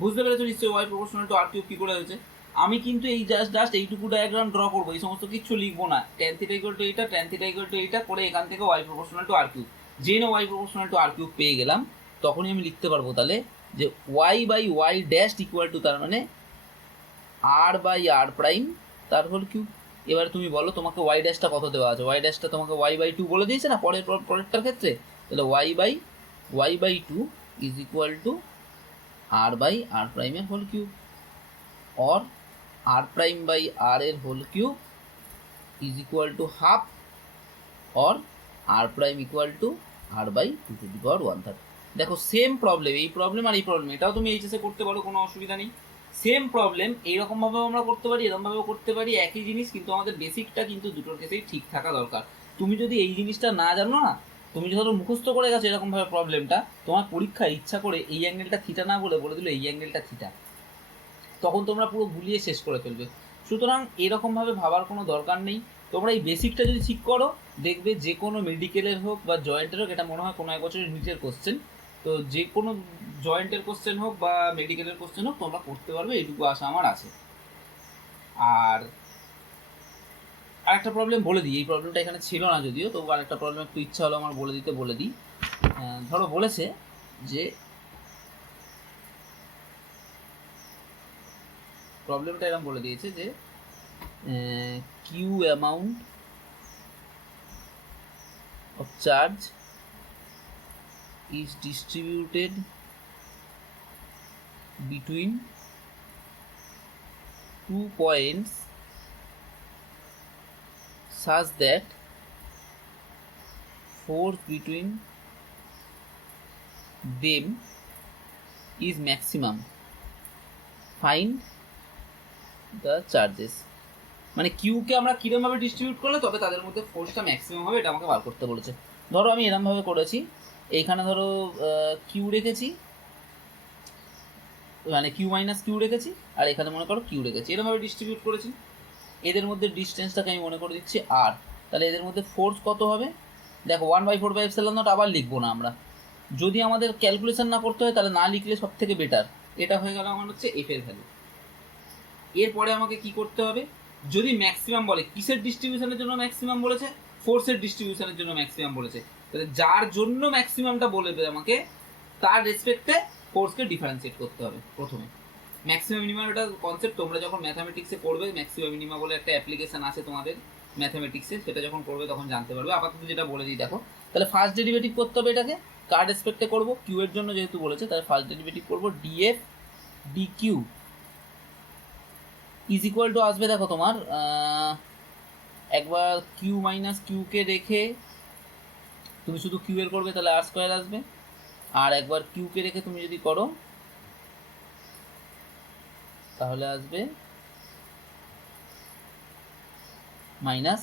বুঝতে পেরেছো নিশ্চয়ই y proportional to r q কী করে হয়েছে? আমি কিন্তু এই জাস্ট এইটুকু ডায়াগ্রাম ড্র করবো, এই সমস্ত কিছু লিখবো না। ট্যান থিটা ইকুয়াল টু এইটা, ট্যান থিটা ইকুয়াল টু এইটা করে এখান থেকে y proportional to r q, জেনে y proportional to r q পেয়ে গেলাম, তখনই আমি লিখতে পারবো তাহলে যে y by y dash equal to, তার মানে আর বাই আর প্রাইম তার হোল কিউব। এবার তুমি বলো তোমাকে ওয়াই ড্যাশটা কত দেওয়া আছে? ওয়াই ড্যাশটা তোমাকে ওয়াই বাই টু বলে দিয়েছে না পরেরটার ক্ষেত্রে। তাহলে y by two is equal to r by r প্রাইমের হোল কিউব, और r prime by r uh whole cube is equal to half, और r prime equal to r by two to the power 1/3। দেখো same problem, এই problem আর এই problem, এটাও তুমি এইচএসে করতে পারো, কোনো অসুবিধা নেই। সেম প্রবলেম এইরকমভাবেও আমরা করতে পারি, এরকমভাবেও করতে পারি, একই জিনিস, কিন্তু আমাদের বেসিকটা কিন্তু দুটোর ক্ষেত্রেই ঠিক থাকা দরকার। তুমি যদি এই জিনিসটা না জানো না, তুমি ধরো মুখস্থ করে গেছো এরকমভাবে প্রবলেমটা, তোমার পরীক্ষায় ইচ্ছা করে এই অ্যাঙ্গেলটা থিটা না বলে বলে দিল এই অ্যাঙ্গেলটা থিটা, তখন তোমরা পুরো গুলিয়ে শেষ করে ফেলবে। সুতরাং এরকমভাবে ভাবার কোনো দরকার নেই। তোমরা এই বেসিকটা যদি ঠিক করো, দেখবে যে কোনো মেডিকেলের হোক বা জয়েন্টের হোক, এটা মনে হয় কোনো এক বছরের নিচের কোশ্চেন, তো যে কোনো জয়েন্টের কোশ্চেন হোক বা মেডিকেলের কোশ্চেন হোক তোমরা করতে পারবে, এইটুকু আশা আমার আছে। আর আরেকটা প্রবলেম বলে দিই, এই প্রবলেমটা এখানে ছিল না যদিও, তবু আরেকটা প্রবলেম একটু ইচ্ছা হলো আমার বলে দিতে, বলে দিই। ধরো বলেছে যে প্রবলেমটা এরকম বলে দিয়েছে যে Q amount of charge is distributed between 2 points such that force between them is maximum. Find the charges. মানে কিউকে আমরা কিরমভাবে ডিস্ট্রিবিউট করলে তবে তাদের মধ্যে ফোর্সটা ম্যাক্সিমাম হবে, এটা আমাকে বার করতে বলেছে। ধরো আমি এরমভাবে করেছি, এইখানে ধরো কিউ রেখেছি, মানে কিউ মাইনাস কিউ রেখেছি, আর এখানে মনে করো কিউ রেখেছি, এরমভাবে ডিস্ট্রিবিউট করেছি। এদের মধ্যে ডিস্টেন্সটাকে আমি মনে করে দিচ্ছি আর, তাহলে এদের মধ্যে ফোর্স কত হবে? দেখো 1/4/ε0 আবার লিখবো না আমরা, যদি আমাদের ক্যালকুলেশন না করতে হয় তাহলে না লিখলে সব থেকে বেটার। এটা হয়ে গেল আমার হচ্ছে এফ এর ভ্যালু। এরপরে আমাকে কি করতে হবে? যদি ম্যাক্সিমাম বলে, কিসের ডিস্ট্রিবিউশনের জন্য ম্যাক্সিমাম বলেছে? ফোর্সের ডিস্ট্রিবিউশনের জন্য ম্যাক্সিমাম বলেছে। তাহলে যার জন্য ম্যাক্সিমামটা বলবে আমাকে, তার রেসপেক্টে ফোর্সকে ডিফারেন্সিয়েট করতে হবে প্রথমে। ম্যাক্সিমাম মিনিমাম এটা কনসেপ্ট তোমরা যখন ম্যাথামেটিক্সে পড়বে, ম্যাক্সিমাম মিনিমাম বলে একটা অ্যাপ্লিকেশন আছে তোমাদের ম্যাথামেটিক্সে, সেটা যখন করবে তখন জানতে পারবে। আপাতত যেটা বলে দিই দেখো, তাহলে ফার্স্ট ডেরিভেটিভ করতে হবে এটাকে, কার রেসপেক্টে করবো? কিউ এর জন্য যেহেতু বলেছে, তাহলে ফার্স্ট ডেরিভেটিভ করবো D F D Q is equal to আসবে, দেখো তোমার একবার কিউ মাইনাস কিউকে রেখে তুমি শুধু কিউ এর করবে তাহলে আর স্কোয়ার আসবে, আর একবার কিউকে রেখে তুমি যদি করো তাহলে আসবে minus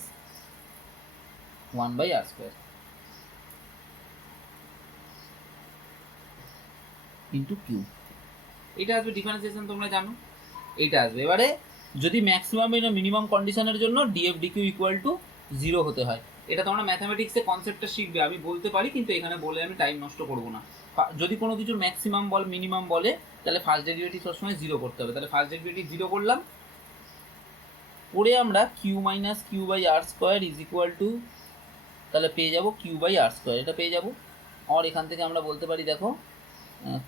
1/r square into Q. এটা আসবে ডিফারেন্সিয়েশন, তোমরা জানো এইটা আসবে। এবারে যদি ম্যাক্সিমাম এবং মিনিমাম কন্ডিশনের জন্য ডিএফ ডিকিউ ইকুয়াল টু 0 হতে হয়। এটা তোমরা ম্যাথামেটিক্সে কনসেপ্টটা শিখবে, আমি বলতে পারি, কিন্তু এখানে বলে আমি টাইম নষ্ট করব না। যদি কোনো কিছুর ম্যাক্সিমাম বল মিনিমাম বলে তাহলে ফার্স্ট ডেরিভেটিভ সবসময় 0 করতে হবে। তাহলে ফার্স্ট ডেরিভেটিভ 0 করলাম, করে আমরা Q minus Q by R square is equal to, তাহলে পেয়ে যাবো কিউ বাই আর স্কোয়ার, এটা পেয়ে যাবো। আর এখান থেকে আমরা বলতে পারি দেখো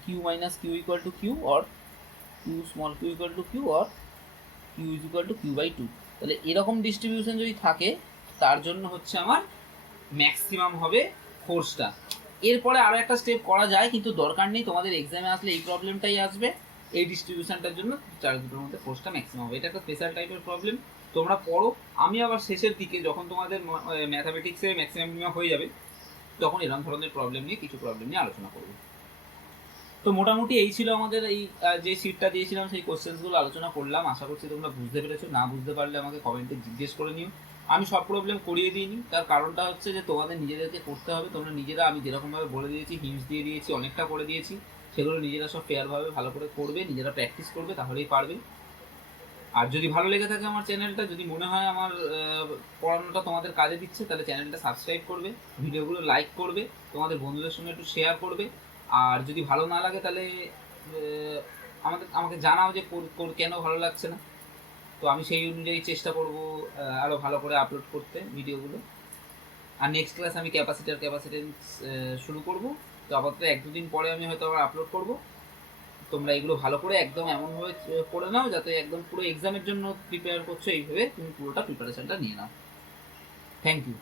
Q minus Q equal to Q, or Q small Q equal to Q, or Q is equal to Q by two. তাহলে এরকম ডিস্ট্রিবিউশন যদি থাকে তার জন্য হচ্ছে আমার ম্যাক্সিমাম হবে ফোর্সটা। এরপরে আরও একটা স্টেপ করা যায়, কিন্তু দরকার নেই, তোমাদের এক্সামে আসলে এই প্রবলেমটাই আসবে, এই ডিস্ট্রিবিউশনটার জন্য চার দুটোর মধ্যে ফোর্সটা ম্যাক্সিমাম হবে। এটা একটা স্পেশাল টাইপের প্রবলেম, তোমরা পড়ো। আমি আবার শেষের দিকে যখন তোমাদের ম্যাথামেটিক্সে ম্যাক্সিমাম মিনিমাম হয়ে যাবে তখন এরকম ধরনের প্রবলেম নিয়ে কিছু প্রবলেম নিয়ে আলোচনা করবো। তো মোটামুটি এই ছিল আমাদের এই যে সিটটা দিয়েছিলাম, সেই কোশ্চেন্সগুলো আলোচনা করলাম। আশা করছি তোমরা বুঝতে পেরেছো, না বুঝতে পারলে আমাকে কমেন্টে জিজ্ঞেস করে নিও। আমি সব প্রবলেম করিয়ে দিইনি, তার কারণটা হচ্ছে যে তোমাদের নিজেদেরকে করতে হবে। তোমরা নিজেরা, আমি যেরকমভাবে বলে দিয়েছি, হিন্টস দিয়ে দিয়েছি, অনেকটা করে দিয়েছি, সেগুলো নিজেরা সব ফেয়ারভাবে ভালো করে করবে, নিজেরা প্র্যাকটিস করবে, তাহলেই পারবে। আর যদি ভালো লেগে থাকে আমার চ্যানেলটা, যদি মনে হয় আমার পড়ানোটা তোমাদের কাজে দিচ্ছে, তাহলে চ্যানেলটা সাবস্ক্রাইব করবে, ভিডিওগুলো লাইক করবে, তোমাদের বন্ধুদের সঙ্গে একটু শেয়ার করবে। আর যদি ভালো না লাগে তাহলে আমাকে জানাও যে কেন ভালো লাগছে না, তো আমি সেই অনুযায়ী চেষ্টা করব আরও ভালো করে আপলোড করতে ভিডিওগুলো। আর নেক্সট ক্লাস আমি ক্যাপাসিটেন্স শুরু করব, তো আপাতত 1-2 দিন পরে আমি হয়তো আবার আপলোড করব। তোমরা এগুলো ভালো করে একদম এমনভাবে করে নাও যাতে একদম পুরো এক্সামের জন্য প্রিপেয়ার করছো, এইভাবে তুমি পুরোটা প্রিপারেশনটা নিয়ে নাও। Thank you.